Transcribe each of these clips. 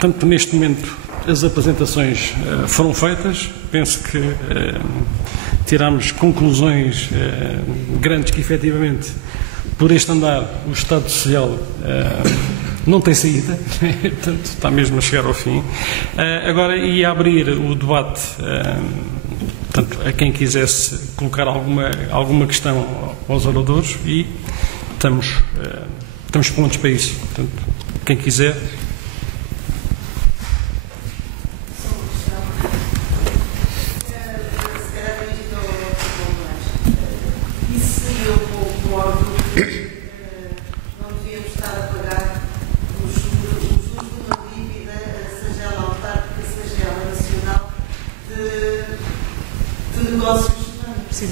Portanto, neste momento, as apresentações foram feitas. Penso que tiramos conclusões grandes que, efetivamente, por este andar, o Estado Social não tem saída, portanto, está mesmo a chegar ao fim. Agora, ia abrir o debate, portanto, a quem quisesse colocar alguma questão aos oradores, e estamos prontos para isso. Portanto, quem quiser.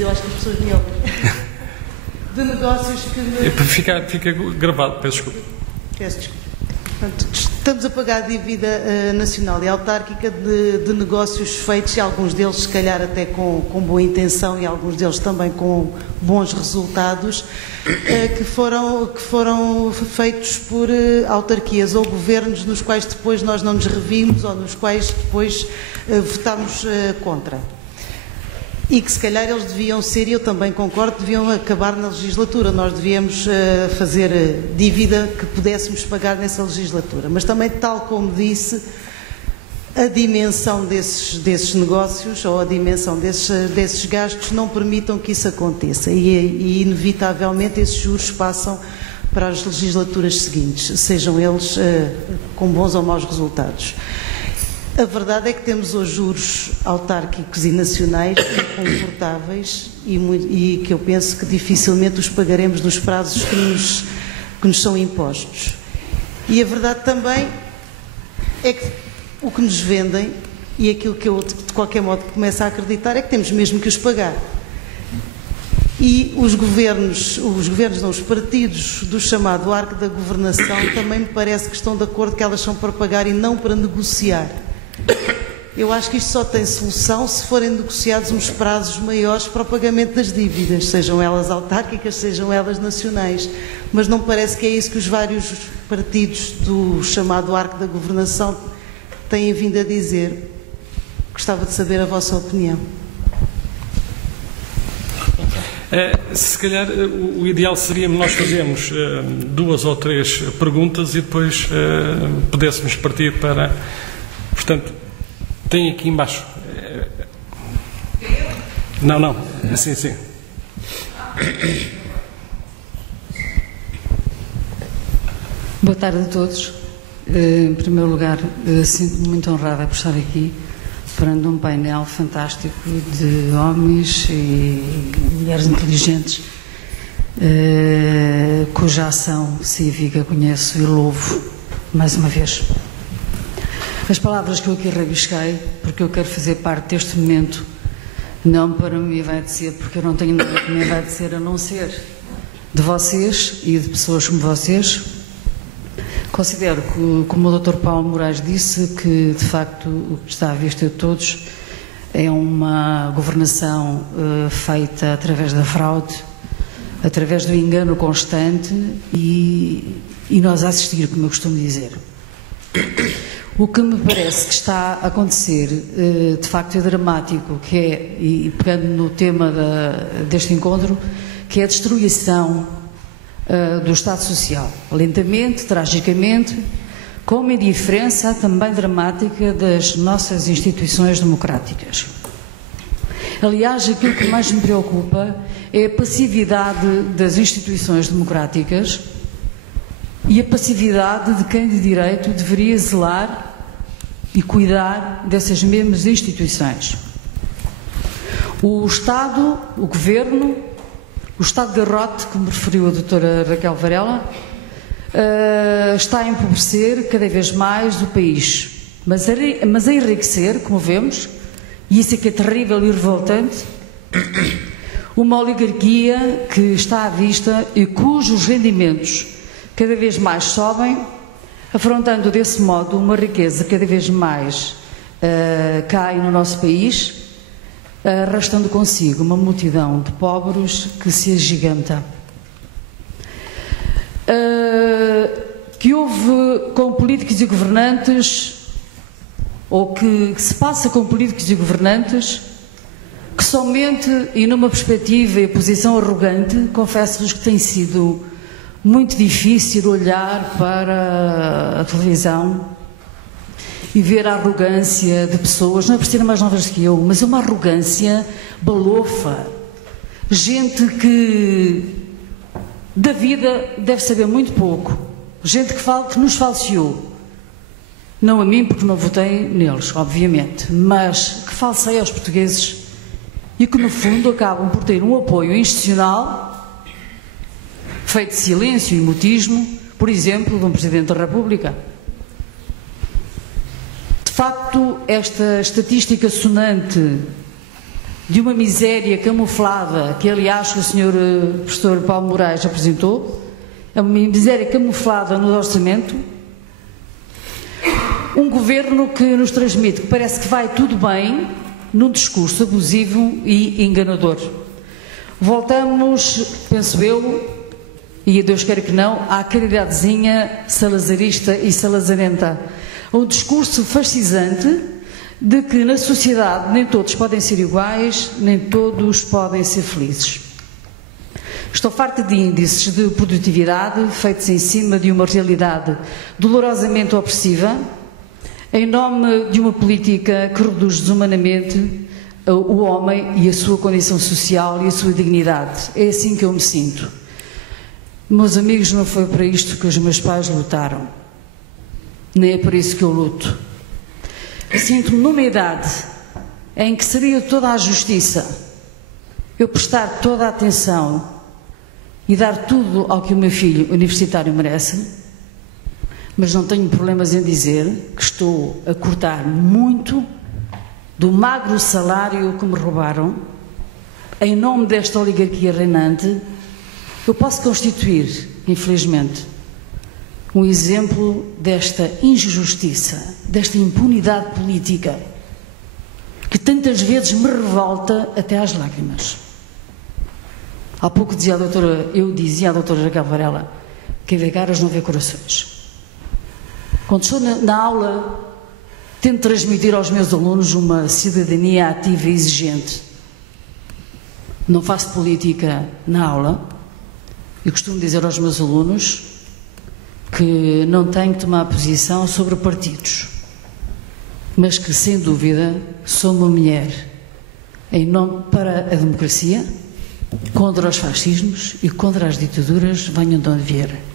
Eu acho que as pessoas me ouvem. De negócios que... Fica gravado, peço desculpa. Peço desculpa. Portanto, estamos a pagar a dívida nacional e autárquica de negócios feitos, e alguns deles se calhar até com boa intenção, e alguns deles também com bons resultados, que foram feitos por autarquias ou governos nos quais depois nós não nos revimos, ou nos quais depois votámos contra. E que se calhar eles deviam ser, e eu também concordo, deviam acabar na legislatura. Nós devíamos fazer dívida que pudéssemos pagar nessa legislatura. Mas também, tal como disse, a dimensão desses negócios, ou a dimensão desses gastos, não permitam que isso aconteça. E inevitavelmente esses juros passam para as legislaturas seguintes, sejam eles com bons ou maus resultados. A verdade é que temos hoje juros autárquicos e nacionais confortáveis, e que eu penso que dificilmente os pagaremos nos prazos que nos são impostos. E a verdade também é que o que nos vendem, e aquilo que eu de qualquer modo começo a acreditar, é que temos mesmo que os pagar. E os partidos do chamado arco da governação também me parece que estão de acordo que elas são para pagar e não para negociar. Eu acho que isto só tem solução se forem negociados uns prazos maiores para o pagamento das dívidas, sejam elas autárquicas, sejam elas nacionais. Mas não parece que é isso que os vários partidos do chamado arco da governação têm vindo a dizer. Gostava de saber a vossa opinião. Se calhar o ideal seria nós fazermos 2 ou 3 perguntas e depois pudéssemos partir para... Portanto, tem aqui embaixo. Não. Sim. Boa tarde a todos. Em primeiro lugar, sinto-me muito honrada por estar aqui perante um painel fantástico de homens e mulheres inteligentes, cuja ação cívica conheço e louvo mais uma vez. As palavras que eu aqui rabisquei, porque eu quero fazer parte deste momento, não para me envaidecer, porque eu não tenho nada que me envaidecer a não ser de vocês e de pessoas como vocês. Considero que, como o Dr. Paulo Moraes disse, que de facto o que está à vista de todos é uma governação feita através da fraude, através do engano constante e nós a assistir, como eu costumo dizer. O que me parece que está a acontecer, de facto é dramático, que é, e pegando no tema deste encontro, que é a destruição do Estado Social. Lentamente, tragicamente, com uma indiferença também dramática das nossas instituições democráticas. Aliás, aquilo que mais me preocupa é a passividade das instituições democráticas e a passividade de quem de direito deveria zelar e cuidar dessas mesmas instituições. O Estado, o Governo, o Estado de garrote, como referiu a doutora Raquel Varela, está a empobrecer cada vez mais o país, mas a enriquecer, como vemos, e isso é que é terrível e revoltante, uma oligarquia que está à vista e cujos rendimentos cada vez mais sobem, afrontando desse modo uma riqueza cada vez mais cai no nosso país, arrastando consigo uma multidão de pobres que se agiganta. Que houve com políticos e governantes ou que se passa com políticos e governantes que somente e numa perspectiva e posição arrogante, confesso-vos que tem sido muito difícil olhar para a televisão e ver a arrogância de pessoas, não é por serem mais novas que eu, mas é uma arrogância balofa. Gente que da vida deve saber muito pouco. Gente que nos falseou. Não a mim, porque não votei neles, obviamente, mas que falseia aos portugueses e que, no fundo, acabam por ter um apoio institucional feito de silêncio e mutismo, por exemplo, de um Presidente da República. De facto, esta estatística sonante de uma miséria camuflada, que aliás o Sr. Professor Paulo Moraes apresentou, é uma miséria camuflada no orçamento, um governo que nos transmite que parece que vai tudo bem num discurso abusivo e enganador. Voltamos, penso eu, e a Deus queira que não, à caridadezinha salazarista e salazarenta, a um discurso fascisante de que na sociedade nem todos podem ser iguais, nem todos podem ser felizes. Estou farta de índices de produtividade feitos em cima de uma realidade dolorosamente opressiva, em nome de uma política que reduz desumanamente o homem e a sua condição social e a sua dignidade. É assim que eu me sinto. Meus amigos, não foi para isto que os meus pais lutaram, nem é por isso que eu luto. Sinto-me numa idade em que seria toda a justiça eu prestar toda a atenção e dar tudo ao que o meu filho universitário merece, mas não tenho problemas em dizer que estou a cortar muito do magro salário que me roubaram. Em nome desta oligarquia reinante, eu posso constituir, infelizmente, um exemplo desta injustiça, desta impunidade política, que tantas vezes me revolta até às lágrimas. Há pouco eu dizia à doutora Raquel Varela, quem vê caras não vê corações. Quando estou na aula, tento transmitir aos meus alunos uma cidadania ativa e exigente. Não faço política na aula. Eu costumo dizer aos meus alunos que não tenho que tomar posição sobre partidos, mas que, sem dúvida, sou uma mulher em nome para a democracia, contra os fascismos e contra as ditaduras, venham de onde vierem.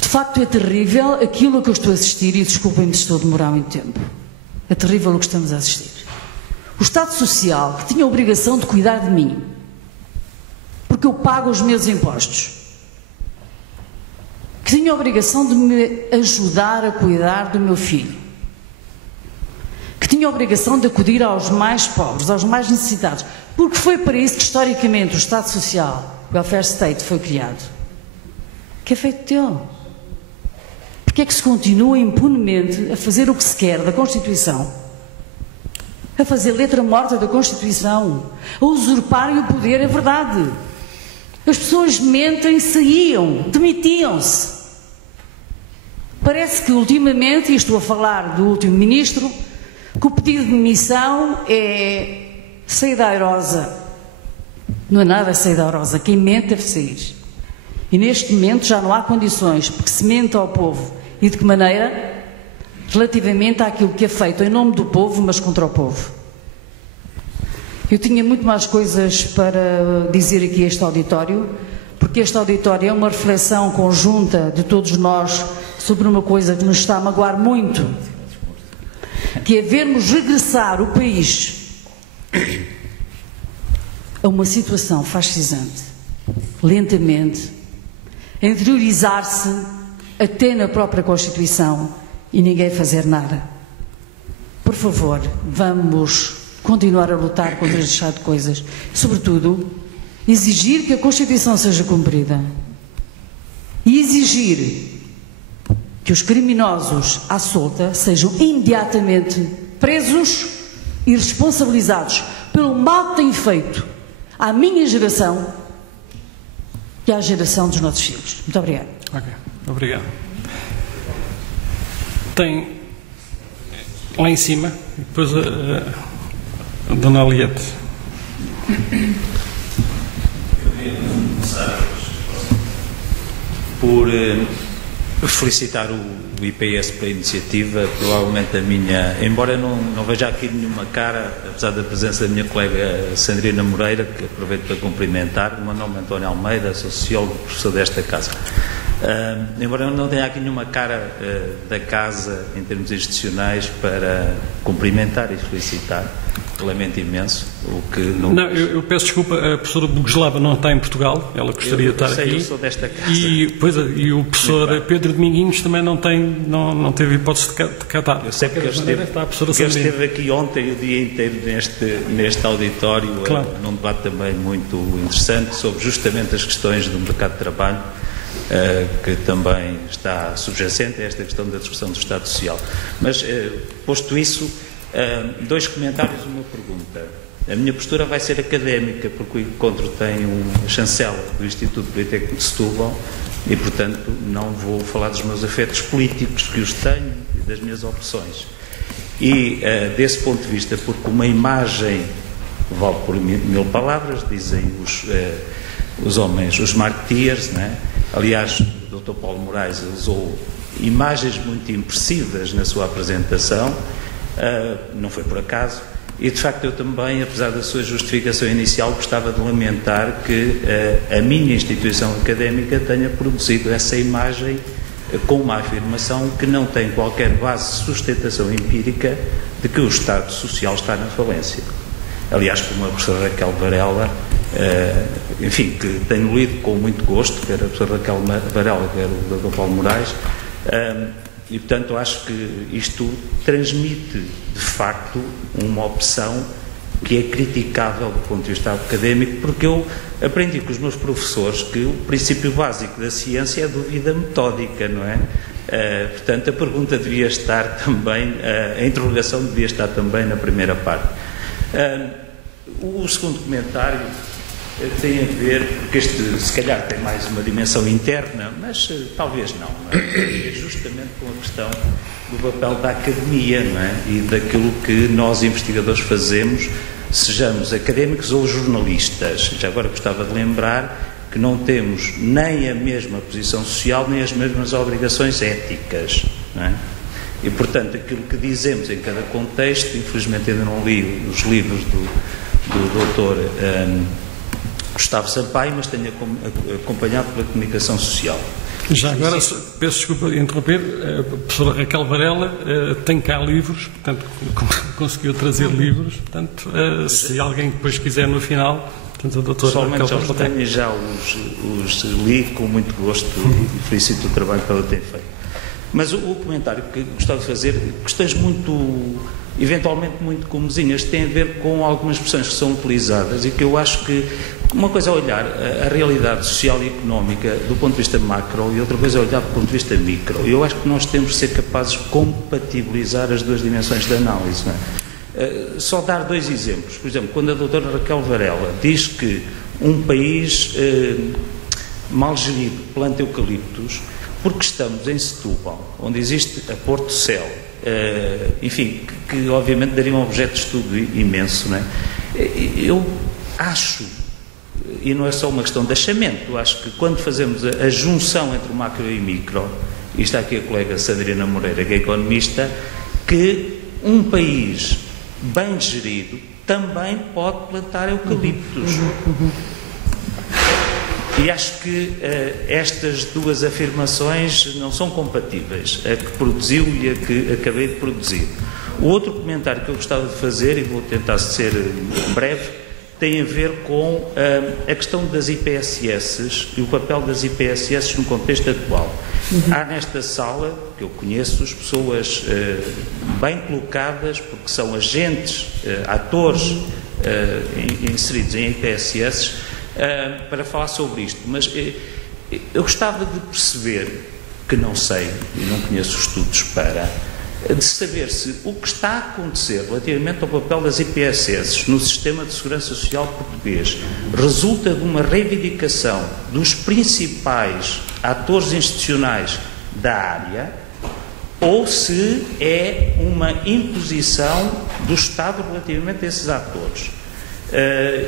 De facto, é terrível aquilo a que eu estou a assistir, e desculpem-me se estou a demorar muito tempo. É terrível o que estamos a assistir. O Estado Social, que tinha a obrigação de cuidar de mim, porque eu pago os meus impostos, que tinha a obrigação de me ajudar a cuidar do meu filho, que tinha a obrigação de acudir aos mais pobres, aos mais necessitados, porque foi para isso que, historicamente, o Estado Social, o Welfare State, foi criado. Que é feito dele? Porque é que se continua impunemente a fazer o que se quer da Constituição, a fazer letra morta da Constituição, a usurparem o poder? É verdade. As pessoas mentem, saíam, demitiam-se. Parece que ultimamente, e estou a falar do último ministro, que o pedido de demissão é saída airosa. Não é nada saída airosa. Quem mente deve sair. E neste momento já não há condições, porque se mente ao povo. E de que maneira? Relativamente àquilo que é feito em nome do povo, mas contra o povo. Eu tinha muito mais coisas para dizer aqui a este auditório, porque este auditório é uma reflexão conjunta de todos nós sobre uma coisa que nos está a magoar muito, que é vermos regressar o país a uma situação fascisante, lentamente, a interiorizar-se até na própria Constituição e ninguém fazer nada. Por favor, vamos continuar a lutar contra este estado de coisas. Sobretudo, exigir que a Constituição seja cumprida. E exigir que os criminosos à solta sejam imediatamente presos e responsabilizados pelo mal que têm feito à minha geração e à geração dos nossos filhos. Muito obrigada. Ok, obrigado. Tem lá em cima, e depois a Dona Aliette. Por felicitar o IPS pela iniciativa. Provavelmente a minha, embora não veja aqui nenhuma cara, apesar da presença da minha colega Sandrina Moreira, que aproveito para cumprimentar, o meu nome é António Almeida, sou sociólogo, professor desta casa. Embora eu não tenha aqui nenhuma cara da casa em termos institucionais para cumprimentar e felicitar, lamento imenso o que não... Não, eu peço desculpa, a professora Boguslava não está em Portugal, ela gostaria de estar aqui. Eu sou desta casa. E o professor Pedro Dominguinhos também não teve hipótese de cá estar. Eu sei porque ele esteve aqui ontem o dia inteiro neste auditório, claro, num debate também muito interessante sobre justamente as questões do mercado de trabalho, que também está subjacente a esta questão da discussão do Estado Social. Mas, posto isso, 2 comentários e uma pergunta. A minha postura vai ser académica, porque o encontro tem uma chancela do Instituto Politécnico de Setúbal e, portanto, não vou falar dos meus afetos políticos, que os tenho, e das minhas opções. E, desse ponto de vista, porque uma imagem vale por 1000 palavras, dizem os homens, os marketeers, não é? Aliás, o Dr. Paulo Moraes usou imagens muito impressivas na sua apresentação, não foi por acaso, e de facto eu também, apesar da sua justificação inicial, gostava de lamentar que a minha instituição académica tenha produzido essa imagem com uma afirmação que não tem qualquer base de sustentação empírica de que o Estado Social está na falência. Aliás, como a professora Raquel Varela, enfim, que tenho lido com muito gosto, quer a professora Raquel Varela, quer o Dr. Paulo Moraes, e portanto acho que isto transmite de facto uma opção que é criticável do ponto de vista académico, porque eu aprendi com os meus professores que o princípio básico da ciência é a dúvida metódica, não é? Portanto, a pergunta devia estar também, a interrogação devia estar também na primeira parte. O segundo comentário tem a ver, porque este se calhar tem mais uma dimensão interna, mas talvez não é? Justamente com a questão do papel da academia, não é? E daquilo que nós investigadores fazemos, sejamos académicos ou jornalistas. Já agora gostava de lembrar que não temos nem a mesma posição social, nem as mesmas obrigações éticas, não é? E, portanto, aquilo que dizemos em cada contexto, infelizmente ainda não li os livros do doutor Gustavo Sampaio, mas tenho acompanhado pela comunicação social. Já agora, peço desculpa de interromper, a professora Raquel Varela tem cá livros, portanto, conseguiu trazer livros, portanto, se alguém depois quiser no final, portanto, a doutora Raquel Varela tenho já os li com muito gosto e felicito o trabalho que ela tem feito. Mas o comentário que gostava de fazer, questões eventualmente muito comezinhas, tem a ver com algumas expressões que são utilizadas e que eu acho que uma coisa é olhar a realidade social e económica do ponto de vista macro e outra coisa é olhar do ponto de vista micro. Eu acho que nós temos de ser capazes de compatibilizar as duas dimensões da análise, não é? Só dar 2 exemplos. Por exemplo, quando a doutora Raquel Varela diz que um país mal gerido planta eucaliptos, porque estamos em Setúbal, onde existe a Porto Céu, enfim, que obviamente daria um objeto de estudo imenso, não é? Eu acho, e não é só uma questão de achamento, eu acho que quando fazemos a junção entre o macro e o micro, e está aqui a colega Sandrina Moreira, que é economista, que um país bem gerido também pode plantar eucaliptos. E acho que estas duas afirmações não são compatíveis, a que produziu e a que acabei de produzir. O outro comentário que eu gostava de fazer, e vou tentar ser breve, tem a ver com a questão das IPSS e o papel das IPSS no contexto atual. Há nesta sala, que eu conheço, as pessoas bem colocadas, porque são agentes, atores inseridos em IPSS, para falar sobre isto, mas eu gostava de perceber, que não sei e não conheço estudos de saber se o que está a acontecer relativamente ao papel das IPSS no sistema de segurança social português resulta de uma reivindicação dos principais atores institucionais da área ou se é uma imposição do Estado relativamente a esses atores.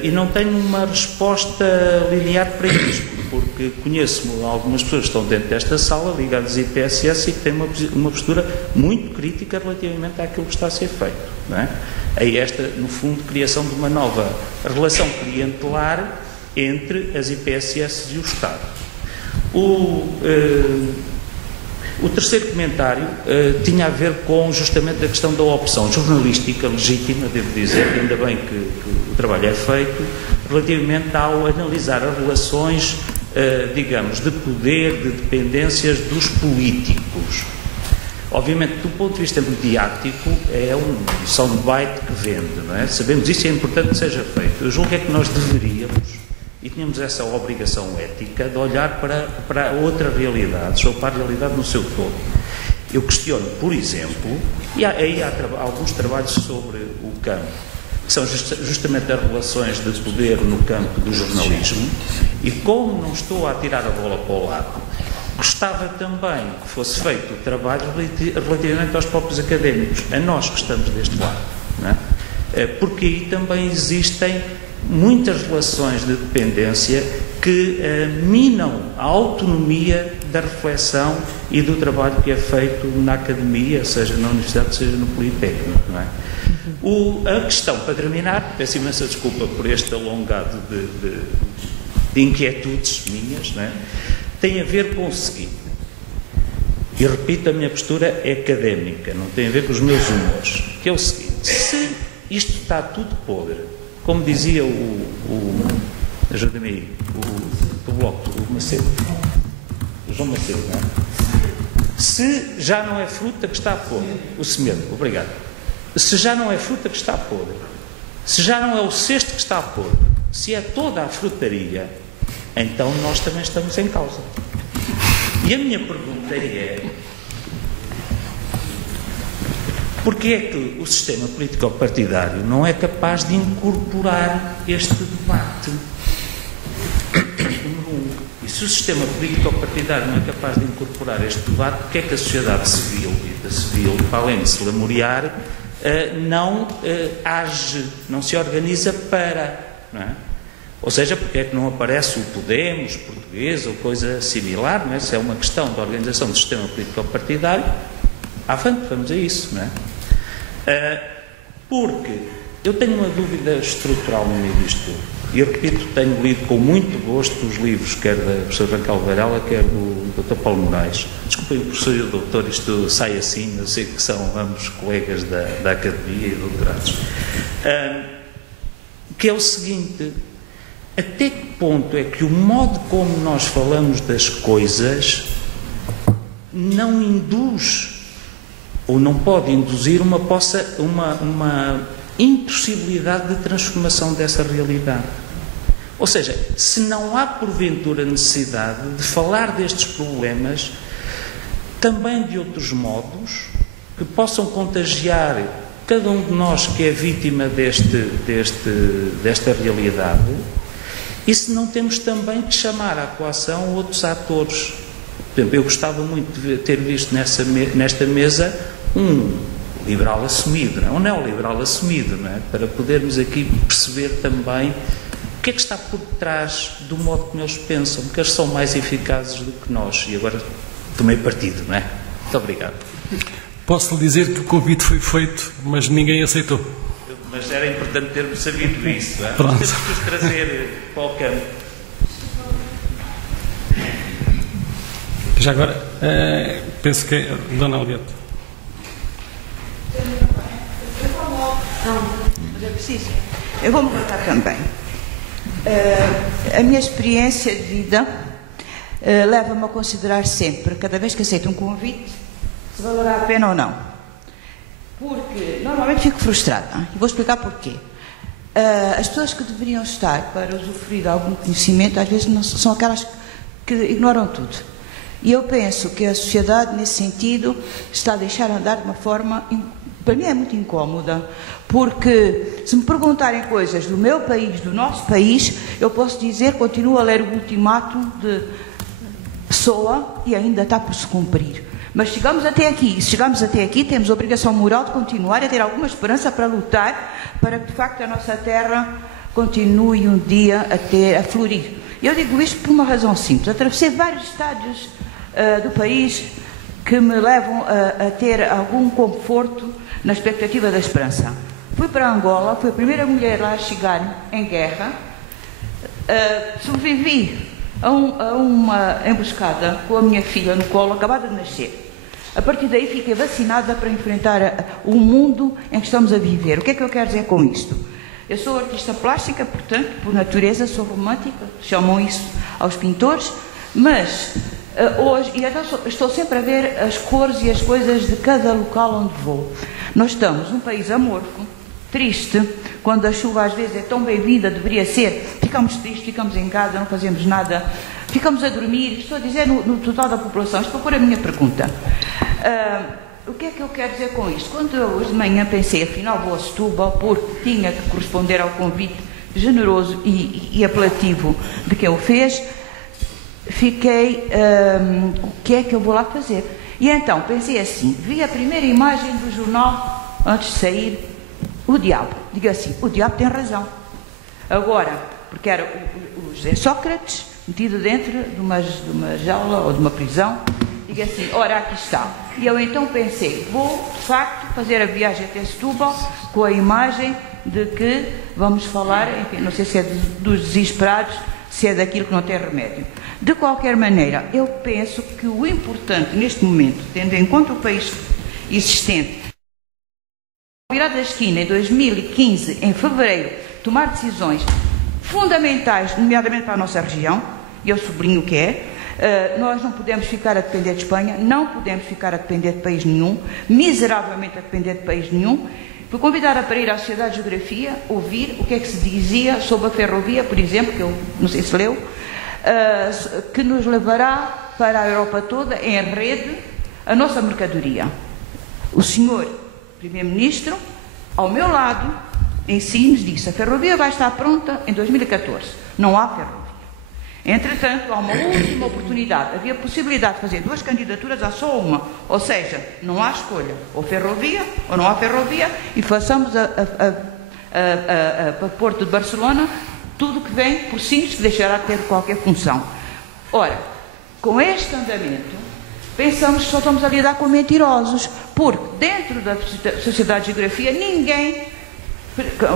E não tenho uma resposta linear para isto, porque conheço algumas pessoas que estão dentro desta sala, ligadas à IPSS, e que têm uma postura muito crítica relativamente àquilo que está a ser feito, não é? A esta, no fundo, criação de uma nova relação clientelar entre as IPSS e o Estado. O terceiro comentário tinha a ver com justamente a questão da opção jornalística legítima, devo dizer, ainda bem que o trabalho é feito, relativamente ao analisar as relações, digamos, de poder, de dependências dos políticos. Obviamente, do ponto de vista mediático, é um soundbite que vende, não é? Sabemos isso e é importante que seja feito. Eu julgo que nós deveríamos, e tínhamos essa obrigação ética, de olhar para outra realidade, ou para a realidade no seu todo. Eu questiono, por exemplo, e aí há alguns trabalhos sobre o campo, que são justamente as relações de poder no campo do jornalismo, e como não estou a tirar a bola para o lado, gostava também que fosse feito o trabalho relativamente aos próprios académicos, a nós que estamos deste lado, não é? Porque aí também existem muitas relações de dependência que minam a autonomia da reflexão e do trabalho que é feito na academia, seja na universidade, seja no Politécnico, não é? A questão, para terminar, peço imensa desculpa por este alongado de inquietudes minhas, não é? Tem a ver com o seguinte, e repito, a minha postura é académica, não tem a ver com os meus humores, que é o seguinte: se isto está tudo podre, como dizia ajuda-me aí, do Bloco, o Macedo, o João Macedo, não é? Se já não é fruta que está podre, o Semedo, obrigado. Se já não é fruta que está podre, se já não é o cesto que está podre, se é toda a frutaria, então nós também estamos em causa. E a minha pergunta é: porque é que o sistema político-partidário não é capaz de incorporar este debate? Número um. E se o sistema político-partidário não é capaz de incorporar este debate, porque é que a sociedade civil, para além de se lamuriar, não age, não se organiza para, não é? Ou seja, porque é que não aparece o Podemos, português, ou coisa similar, não é? Se é uma questão da organização do sistema político-partidário, avante, vamos a isso, não é? Porque eu tenho uma dúvida estrutural no meio disto tudo. E eu repito, tenho lido com muito gosto os livros, quer da professora Raquel Varela, quer do Dr. Paulo Moraes. Desculpem, o professor e o doutor, isto sai assim, eu sei que são ambos colegas da academia e doutorados. Que é o seguinte: até que ponto é que o modo como nós falamos das coisas não induz, ou não pode induzir, uma impossibilidade de transformação dessa realidade? Ou seja, se não há porventura necessidade de falar destes problemas também de outros modos que possam contagiar cada um de nós que é vítima desta realidade, e se não temos também que chamar à coação outros atores. Por exemplo, eu gostava muito de ter visto nesta mesa um liberal assumido, não é? Um neoliberal assumido, não é? Para podermos aqui perceber também o que é que está por trás do modo como eles pensam, porque eles são mais eficazes do que nós. E agora tomei partido, não é? Muito obrigado. Posso lhe dizer que o convite foi feito, mas ninguém aceitou. Mas era importante termos sabido isso, não é? Pronto. Temos que os trazer para o campo. Já agora, penso que é Dona Alberto. Eu vou-me contar também. A minha experiência de vida leva-me a considerar sempre, cada vez que aceito um convite, se valerá a pena ou não. Porque normalmente fico frustrada. E vou explicar porquê. As pessoas que deveriam estar para usufruir de algum conhecimento, às vezes não são aquelas que ignoram tudo. E eu penso que a sociedade, nesse sentido, está a deixar andar de uma forma, para mim é muito incómoda, porque se me perguntarem coisas do meu país, do nosso país, eu posso dizer, continuo a ler o ultimato de Pessoa e ainda está por se cumprir. Mas chegamos até aqui. E se chegamos até aqui, temos a obrigação moral de continuar a ter alguma esperança para lutar para que, de facto, a nossa terra continue um dia a florir. Eu digo isto por uma razão simples. Atravessei vários estádios do país que me levam a ter algum conforto na expectativa da esperança. Fui para Angola, fui a primeira mulher lá a chegar em guerra, sobrevivi a uma emboscada com a minha filha no colo, acabada de nascer. A partir daí fiquei vacinada para enfrentar o mundo em que estamos a viver. O que é que eu quero dizer com isto? Eu sou artista plástica, portanto, por natureza sou romântica, chamam isso aos pintores, mas hoje, e então estou sempre a ver as cores e as coisas de cada local onde vou. Nós estamos num país amorfo, triste, quando a chuva às vezes é tão bem-vinda, deveria ser, ficamos tristes, ficamos em casa, não fazemos nada, ficamos a dormir, estou a dizer no total da população, isto para pôr a minha pergunta. O que é que eu quero dizer com isto? Quando eu hoje de manhã pensei, afinal vou a Setúbal, porque tinha que corresponder ao convite generoso e apelativo de quem o fez, fiquei, o que é que eu vou lá fazer? E então pensei assim, vi a primeira imagem do jornal antes de sair, o diabo. Digo assim, o diabo tem razão. Agora, porque era o José Sócrates metido dentro de uma jaula ou de uma prisão, digo assim, ora, aqui está. E eu então pensei, vou de facto fazer a viagem até Setúbal com a imagem de que vamos falar, enfim, não sei se é dos desesperados, se é daquilo que não tem remédio. De qualquer maneira, eu penso que o importante neste momento, tendo em conta o país existente, virada da esquina em 2015, em fevereiro, tomar decisões fundamentais, nomeadamente para a nossa região, e eu sublinho o que é, nós não podemos ficar a depender de Espanha, não podemos ficar a depender de país nenhum, miseravelmente a depender de país nenhum. Fui convidada para ir à Sociedade de Geografia, ouvir o que é que se dizia sobre a ferrovia, por exemplo, que eu não sei se leu, que nos levará para a Europa toda, em rede, a nossa mercadoria. O senhor Primeiro-Ministro, ao meu lado, em Sines, disse, a ferrovia vai estar pronta em 2014. Não há ferrovia. Entretanto, há uma última oportunidade. Havia possibilidade de fazer 2 candidaturas, há só uma. Ou seja, não há escolha. Ou ferrovia, ou não há ferrovia, e façamos para Porto de Barcelona tudo que vem por Sines, que deixará de ter qualquer função. Ora, com este andamento, pensamos que só estamos a lidar com mentirosos, porque dentro da Sociedade de Geografia ninguém,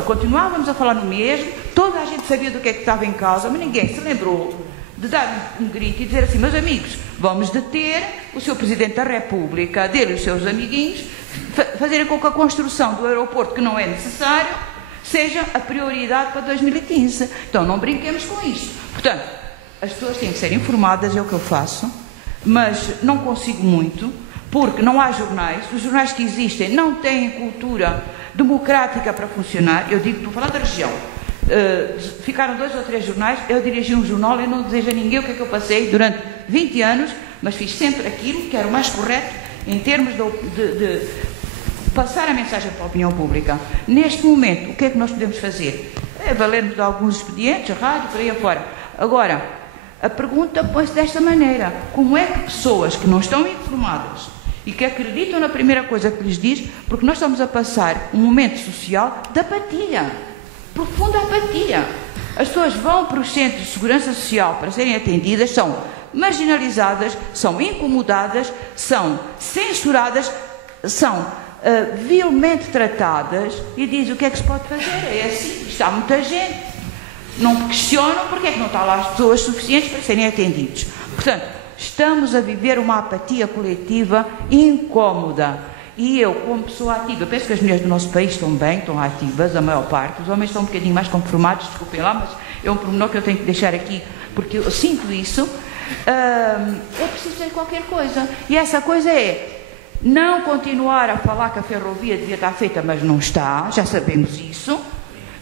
continuávamos a falar no mesmo, toda a gente sabia do que é que estava em causa, mas ninguém se lembrou de dar um grito e dizer assim, meus amigos, vamos deter o Sr. Presidente da República, dele e os seus amiguinhos, fazerem com que a construção do aeroporto, que não é necessário, seja a prioridade para 2015. Então não brinquemos com isto. Portanto, as pessoas têm que ser informadas, é o que eu faço, mas não consigo muito, porque não há jornais, os jornais que existem não têm cultura democrática para funcionar. Eu digo, estou a falar da região, ficaram 2 ou 3 jornais, eu dirigi um jornal, eu não desejo a ninguém o que é que eu passei durante 20 anos, mas fiz sempre aquilo que era o mais correto em termos de passar a mensagem para a opinião pública. Neste momento, o que é que nós podemos fazer? É valer-nos de alguns expedientes, rádio, por aí afora. Agora, a pergunta põe-se desta maneira, como é que pessoas que não estão informadas e que acreditam na primeira coisa que lhes diz, porque nós estamos a passar um momento social de apatia, profunda apatia. As pessoas vão para os centros de segurança social para serem atendidas, são marginalizadas, são incomodadas, são censuradas, são vilmente tratadas, e dizem o que é que se pode fazer, é assim, está muita gente, não questionam porque é que não está lá as pessoas suficientes para serem atendidos. Portanto, estamos a viver uma apatia coletiva incómoda. E eu, como pessoa ativa, penso que as mulheres do nosso país estão bem, estão ativas, a maior parte, os homens estão um bocadinho mais conformados, desculpem lá, mas é um pormenor que eu tenho que deixar aqui, porque eu sinto isso, é preciso fazer qualquer coisa. E essa coisa é não continuar a falar que a ferrovia devia estar feita, mas não está, já sabemos isso.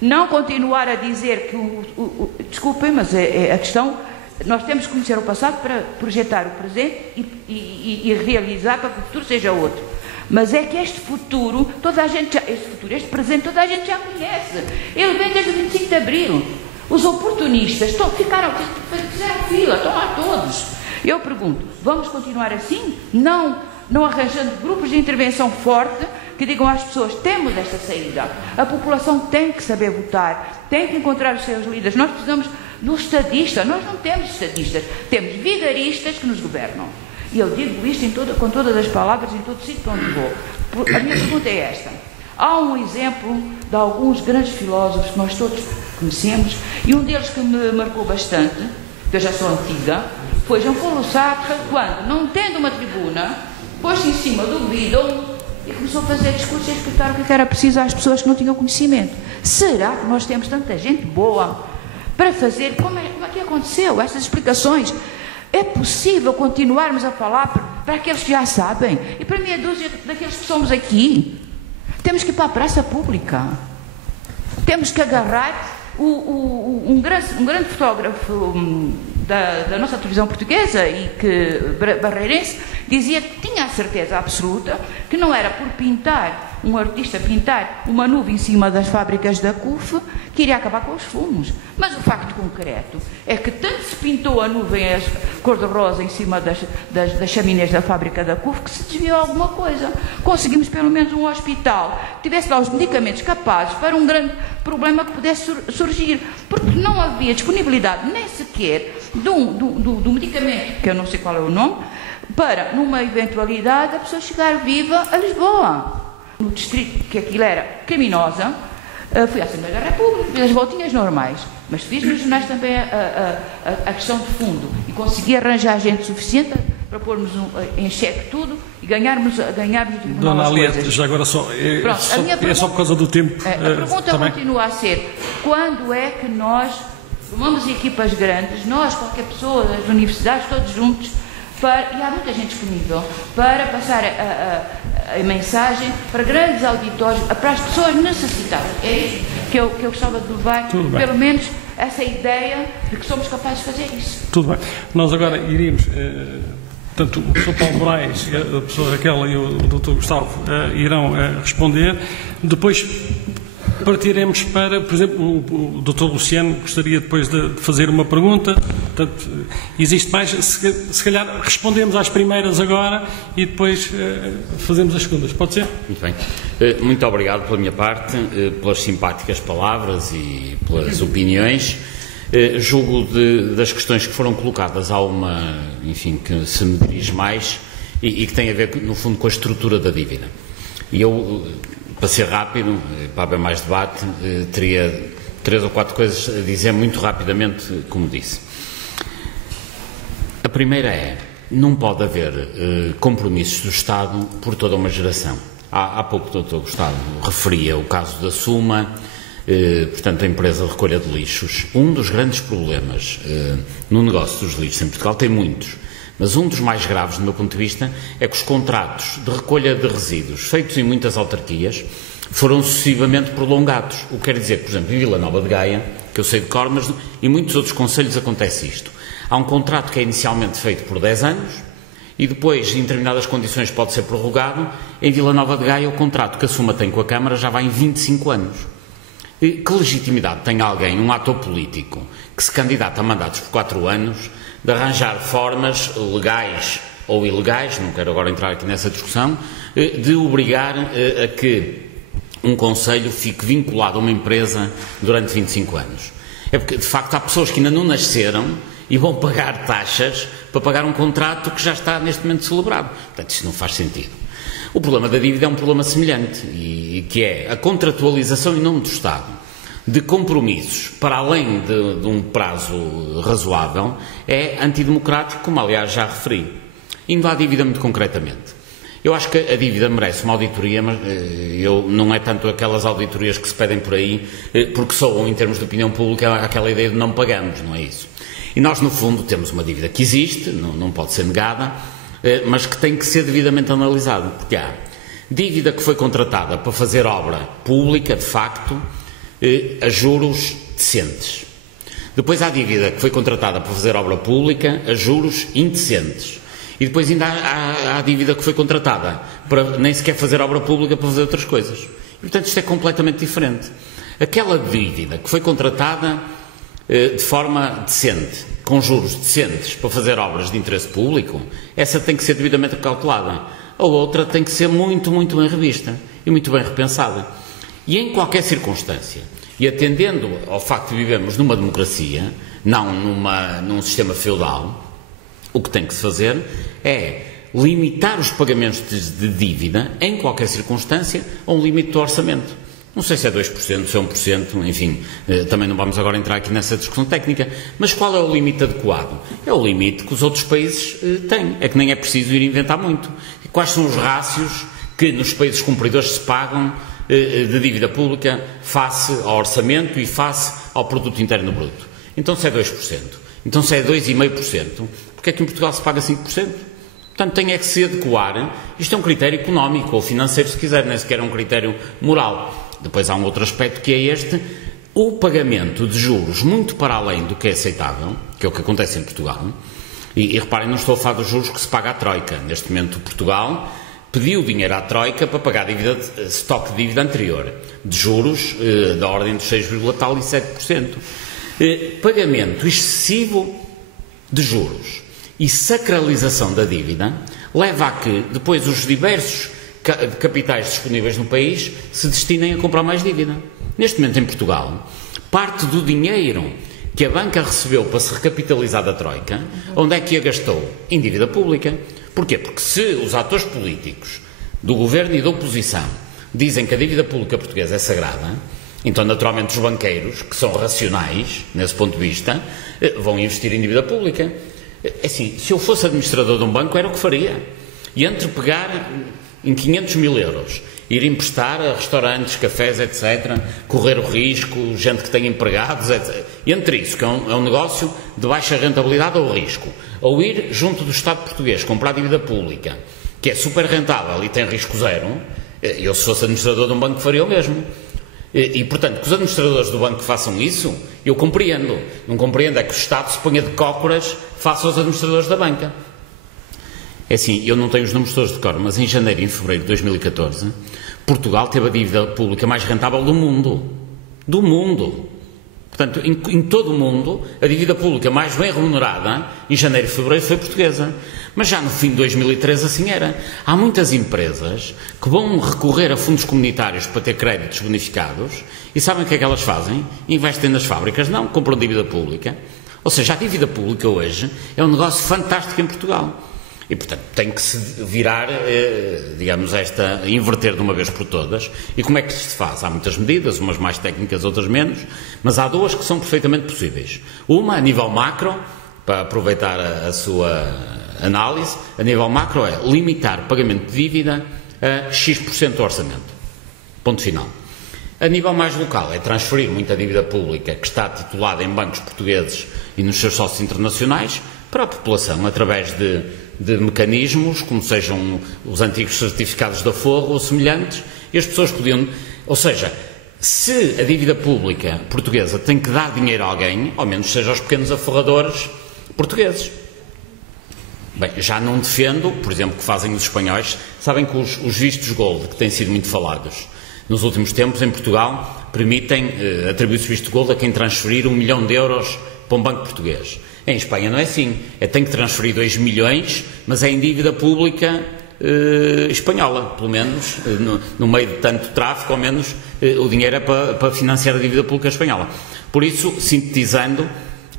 Não continuar a dizer que, desculpem, mas é a questão, nós temos que conhecer o passado para projetar o presente e realizar para que o futuro seja outro. Mas é que este futuro, toda a gente já, este presente, toda a gente já conhece. Ele vem desde o 25 de Abril. Os oportunistas fizeram fila, estão lá todos. Eu pergunto, vamos continuar assim? Não arranjando grupos de intervenção forte que digam às pessoas, temos esta saída, a população tem que saber votar, tem que encontrar os seus líderes, nós precisamos do estadista, nós não temos estadistas, temos vigaristas que nos governam. E eu digo isto com todas as palavras, em todo sítio para onde vou. A minha pergunta é esta. Há um exemplo de alguns grandes filósofos que nós todos conhecemos, e um deles que me marcou bastante, que eu já sou antiga, foi Jean-Paul Sartre, quando, não tendo uma tribuna, pôs-se em cima do bidon e começou a fazer discursos e a explicar o que era preciso às pessoas que não tinham conhecimento. Será que nós temos tanta gente boa para fazer? Como é que aconteceu? Estas explicações. É possível continuarmos a falar para aqueles que já sabem? E para meia dúzia daqueles que somos aqui? Temos que ir para a praça pública. Temos que agarrar um grande fotógrafo da nossa televisão portuguesa e barreirense, dizia que tinha a certeza absoluta que não era por um artista pintar uma nuvem em cima das fábricas da CUF que iria acabar com os fumos. Mas o facto concreto é que tanto se pintou a nuvem cor-de-rosa em cima das chaminés da fábrica da CUF que se desviou alguma coisa. Conseguimos pelo menos um hospital que tivesse lá os medicamentos capazes para um grande problema que pudesse surgir, porque não havia disponibilidade nem sequer do medicamento, que eu não sei qual é o nome, para, numa eventualidade, a pessoa chegar viva a Lisboa. No distrito, que aquilo era criminosa, fui à Assembleia da República, fiz as voltinhas normais, mas fiz nos jornais também a questão de fundo e consegui arranjar gente suficiente para pormos em xeque tudo e ganharmos o tribunal. Dona Aliette, já agora é só por causa do tempo. A pergunta continua a ser, quando é que nós formamos equipas grandes, nós, qualquer pessoa, das universidades, todos juntos, e há muita gente disponível, para passar a mensagem para grandes auditórios, para as pessoas necessitadas. É isso que eu gostava de levar, pelo menos essa ideia de que somos capazes de fazer isso. Tudo bem. Nós agora iríamos, portanto, o Sr. Paulo Moraes, a professora Raquel e o Dr. Gustavo irão responder. Depois partiremos para, por exemplo, o Dr. Luciano gostaria depois de fazer uma pergunta. Portanto, existe mais, se calhar respondemos às primeiras agora e depois fazemos as segundas. Pode ser? Muito bem. Muito obrigado pela minha parte, pelas simpáticas palavras e pelas opiniões. Julgo das questões que foram colocadas, há uma, enfim, que se me dirige mais e que tem a ver, no fundo, com a estrutura da dívida. E eu, para ser rápido, para haver mais debate, teria 3 ou 4 coisas a dizer muito rapidamente, como disse. A primeira é, não pode haver compromissos do Estado por toda uma geração. Há pouco o Dr. Gustavo referia o caso da Suma, portanto a empresa de recolha de lixos. Um dos grandes problemas no negócio dos lixos em Portugal, tem muitos, mas um dos mais graves, do meu ponto de vista, é que os contratos de recolha de resíduos feitos em muitas autarquias foram sucessivamente prolongados. O que quer dizer que, por exemplo, em Vila Nova de Gaia, que eu sei de cor, mas em muitos outros concelhos acontece isto. Há um contrato que é inicialmente feito por 10 anos e depois, em determinadas condições, pode ser prorrogado. Em Vila Nova de Gaia, o contrato que a Suma tem com a Câmara já vai em 25 anos. E que legitimidade tem alguém, um ator político, que se candidata a mandatos por 4 anos, de arranjar formas legais ou ilegais, não quero agora entrar aqui nessa discussão, de obrigar a que um concelho fique vinculado a uma empresa durante 25 anos. É porque, de facto, há pessoas que ainda não nasceram e vão pagar taxas para pagar um contrato que já está neste momento celebrado. Portanto, isso não faz sentido. O problema da dívida é um problema semelhante, e que é a contratualização em nome do Estado de compromissos para além de um prazo razoável é antidemocrático, como aliás já referi. Indo à dívida muito concretamente. Eu acho que a dívida merece uma auditoria, mas não é tanto aquelas auditorias que se pedem por aí, porque soam em termos de opinião pública aquela ideia de não pagamos, não é isso. E nós, no fundo, temos uma dívida que existe, não pode ser negada, mas que tem que ser devidamente analisada, porque há dívida que foi contratada para fazer obra pública, de facto, a juros decentes. Depois há dívida que foi contratada para fazer obra pública a juros indecentes. E depois ainda há a dívida que foi contratada para nem sequer fazer obra pública, para fazer outras coisas. E, portanto, isto é completamente diferente. Aquela dívida que foi contratada de forma decente, com juros decentes para fazer obras de interesse público, essa tem que ser devidamente calculada. A outra tem que ser muito, muito bem revista e muito bem repensada. E em qualquer circunstância, e atendendo ao facto de vivemos numa democracia, não num sistema feudal, o que tem que se fazer é limitar os pagamentos de dívida, em qualquer circunstância, a um limite do orçamento. Não sei se é 2%, se é 1%, enfim, também não vamos agora entrar aqui nessa discussão técnica, mas qual é o limite adequado? É o limite que os outros países têm, é que nem é preciso ir inventar muito. E quais são os rácios que nos países cumpridores se pagam de dívida pública face ao orçamento e face ao produto interno bruto? Então se é 2%, então se é 2,5%, porque é que em Portugal se paga 5%? Portanto, tem é que se adequar. Isto é um critério económico ou financeiro, se quiser, nem sequer é um critério moral. Depois há um outro aspecto que é este: o pagamento de juros muito para além do que é aceitável, que é o que acontece em Portugal. E reparem, não estou a falar dos juros que se paga à Troika. Neste momento, Portugal pediu dinheiro à Troika para pagar estoque de dívida anterior, de juros da ordem dos 6,7%. Pagamento excessivo de juros e sacralização da dívida leva a que depois os diversos capitais disponíveis no país se destinem a comprar mais dívida. Neste momento em Portugal, parte do dinheiro que a banca recebeu para se recapitalizar da Troika, onde é que a gastou? Em dívida pública. Porquê? Porque se os atores políticos do governo e da oposição dizem que a dívida pública portuguesa é sagrada, então naturalmente os banqueiros, que são racionais nesse ponto de vista, vão investir em dívida pública. Assim, se eu fosse administrador de um banco, era o que faria. E entre pegar em 500 mil euros, ir emprestar a restaurantes, cafés, etc., correr o risco, gente que tem empregados, etc., entre isso, que é um negócio de baixa rentabilidade ou risco, ou ir junto do Estado português comprar dívida pública, que é super rentável e tem risco zero, eu se fosse administrador de um banco faria o mesmo. E, portanto, que os administradores do banco façam isso, eu compreendo. Não compreendo é que o Estado se ponha de cócoras face aos administradores da banca. É assim, eu não tenho os números todos de cor, mas em janeiro e em fevereiro de 2014, Portugal teve a dívida pública mais rentável do mundo. Do mundo. Portanto, em todo o mundo, a dívida pública mais bem remunerada, em janeiro e fevereiro, foi portuguesa. Mas já no fim de 2013 assim era. Há muitas empresas que vão recorrer a fundos comunitários para ter créditos bonificados e sabem o que é que elas fazem? Investem nas fábricas? Não, compram dívida pública. Ou seja, a dívida pública hoje é um negócio fantástico em Portugal. E, portanto, tem que se virar, digamos, inverter de uma vez por todas. E como é que se faz? Há muitas medidas, umas mais técnicas, outras menos, mas há duas que são perfeitamente possíveis. Uma, a nível macro, para aproveitar a sua análise, a nível macro é limitar o pagamento de dívida a X% do orçamento. Ponto final. A nível mais local é transferir muita dívida pública que está titulada em bancos portugueses e nos seus sócios internacionais para a população, através de mecanismos, como sejam os antigos certificados de aforro ou semelhantes, e as pessoas podiam... Ou seja, se a dívida pública portuguesa tem que dar dinheiro a alguém, ao menos seja aos pequenos aforradores portugueses. Bem, já não defendo, por exemplo, o que fazem os espanhóis. Sabem que os vistos gold, que têm sido muito falados nos últimos tempos em Portugal, permitem atribuir-se visto gold a quem transferir 1 milhão de euros para um banco português. Em Espanha não é assim. Tem que transferir 2 milhões, mas é em dívida pública espanhola. Pelo menos, no meio de tanto tráfico, ao menos, o dinheiro é para financiar a dívida pública espanhola. Por isso, sintetizando,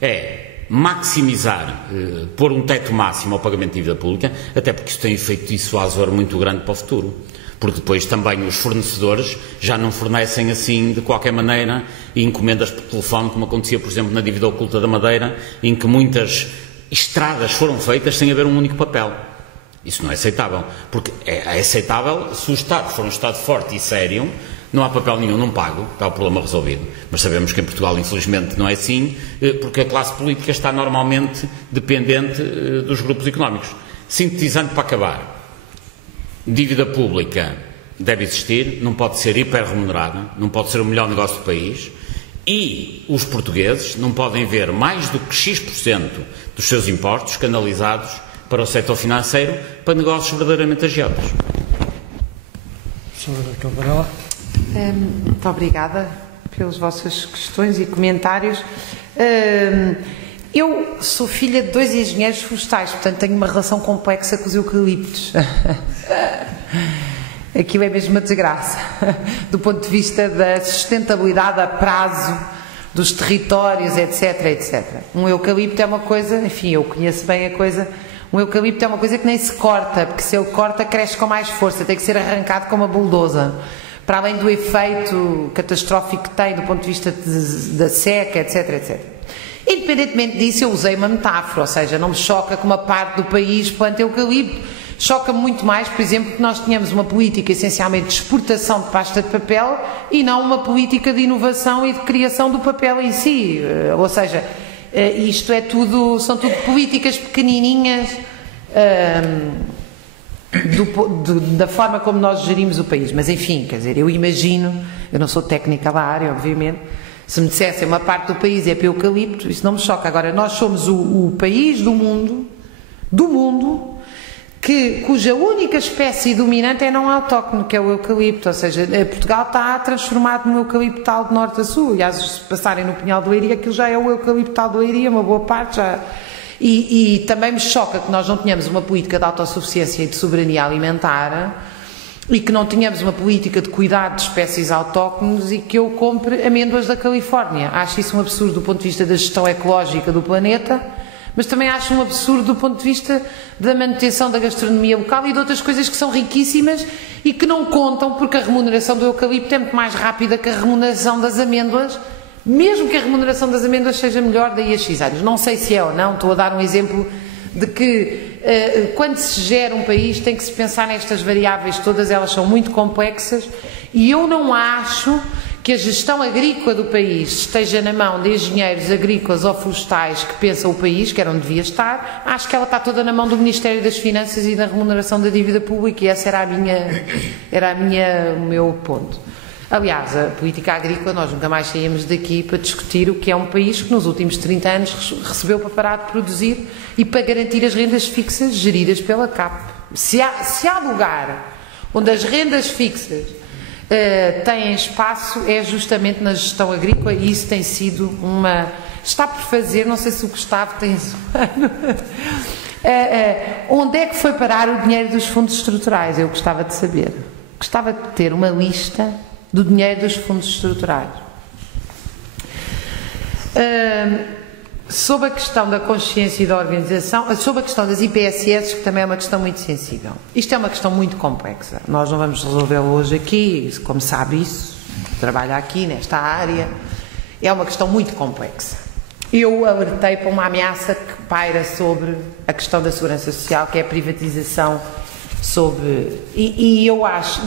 é maximizar, pôr um teto máximo ao pagamento de dívida pública, até porque isso tem um efeito dissuasor muito grande para o futuro. Porque depois também os fornecedores já não fornecem assim de qualquer maneira encomendas por telefone, como acontecia, por exemplo, na dívida oculta da Madeira, em que muitas estradas foram feitas sem haver um único papel. Isso não é aceitável, porque é aceitável se o Estado for um Estado forte e sério, não há papel nenhum, não pago, está o problema resolvido. Mas sabemos que em Portugal, infelizmente, não é assim, porque a classe política está normalmente dependente dos grupos económicos. Sintetizando para acabar, dívida pública deve existir, não pode ser hiper-remunerada, não pode ser o melhor negócio do país, e os portugueses não podem ver mais do que X% dos seus impostos canalizados para o setor financeiro para negócios verdadeiramente agiotas. Muito obrigada pelas vossas questões e comentários. Eu sou filha de 2 engenheiros florestais, portanto tenho uma relação complexa com os eucaliptos. Aquilo é mesmo uma desgraça, do ponto de vista da sustentabilidade a prazo dos territórios, etc, etc. Um eucalipto é uma coisa, enfim, eu conheço bem a coisa, um eucalipto é uma coisa que nem se corta, porque se ele corta cresce com mais força, tem que ser arrancado com uma bulldozer. Para além do efeito catastrófico que tem do ponto de vista da seca, etc, etc. Independentemente disso, eu usei uma metáfora, ou seja, não me choca que uma parte do país plante eucalipto. Choca-me muito mais, por exemplo, que nós tenhamos uma política essencialmente de exportação de pasta de papel e não uma política de inovação e de criação do papel em si. Ou seja, isto é tudo, são tudo políticas pequenininhas da forma como nós gerimos o país. Mas enfim, quer dizer, eu imagino, eu não sou técnica da área, obviamente, se me dissessem uma parte do país é para eucalipto, isso não me choca. Agora, nós somos o país do mundo, cuja única espécie dominante é não autóctone, que é o eucalipto, ou seja, Portugal está transformado no eucaliptal de norte a sul, e se passarem no Pinhal de Leiria, aquilo já é o eucaliptal de Leiria, uma boa parte já. E também me choca que nós não tenhamos uma política de autossuficiência e de soberania alimentar, e que não tenhamos uma política de cuidado de espécies autóctones e que eu compre amêndoas da Califórnia. Acho isso um absurdo do ponto de vista da gestão ecológica do planeta, mas também acho um absurdo do ponto de vista da manutenção da gastronomia local e de outras coisas que são riquíssimas e que não contam, porque a remuneração do eucalipto é muito mais rápida que a remuneração das amêndoas, mesmo que a remuneração das amêndoas seja melhor daí a X anos. Não sei se é ou não, estou a dar um exemplo de que quando se gera um país tem que se pensar nestas variáveis todas, elas são muito complexas, e eu não acho que a gestão agrícola do país esteja na mão de engenheiros agrícolas ou florestais que pensam o país, que era onde devia estar. Acho que ela está toda na mão do Ministério das Finanças e da remuneração da dívida pública, e esse era o meu ponto. Aliás, a política agrícola, nós nunca mais saímos daqui para discutir o que é um país que nos últimos 30 anos recebeu para parar de produzir e para garantir as rendas fixas geridas pela CAP. Se há lugar onde as rendas fixas têm espaço, é justamente na gestão agrícola, e isso tem sido uma... Está por fazer, não sei se o Gustavo tem isso. Onde é que foi parar o dinheiro dos fundos estruturais? Eu gostava de saber. Gostava de ter uma lista do dinheiro dos fundos estruturais. Sobre a questão da consciência e da organização, sobre a questão das IPSS, que também é uma questão muito sensível. Isto é uma questão muito complexa. Nós não vamos resolvê-la hoje aqui, como sabe isso, trabalha aqui nesta área. É uma questão muito complexa. Eu alertei para uma ameaça que paira sobre a questão da segurança social, que é a privatização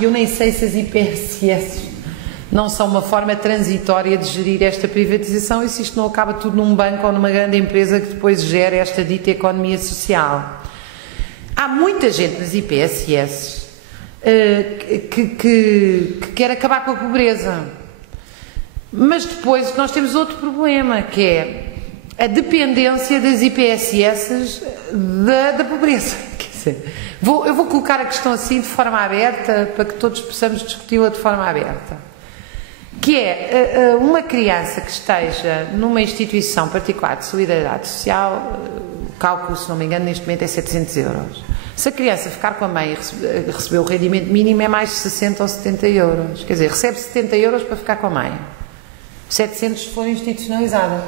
eu nem sei se as IPSS não são uma forma transitória de gerir esta privatização, e se isto não acaba tudo num banco ou numa grande empresa que depois gera esta dita economia social. Há muita gente nas IPSS que quer acabar com a pobreza, mas depois nós temos outro problema, que é a dependência das IPSS da pobreza. Quer dizer, eu vou colocar a questão assim de forma aberta, para que todos possamos discuti-la de forma aberta. Que é uma criança que esteja numa instituição particular de solidariedade social, o cálculo, se não me engano, neste momento é 700 euros. Se a criança ficar com a mãe e receber o rendimento mínimo, é mais de 60 ou 70 euros. Quer dizer, recebe 70 euros para ficar com a mãe. 700 se for institucionalizada.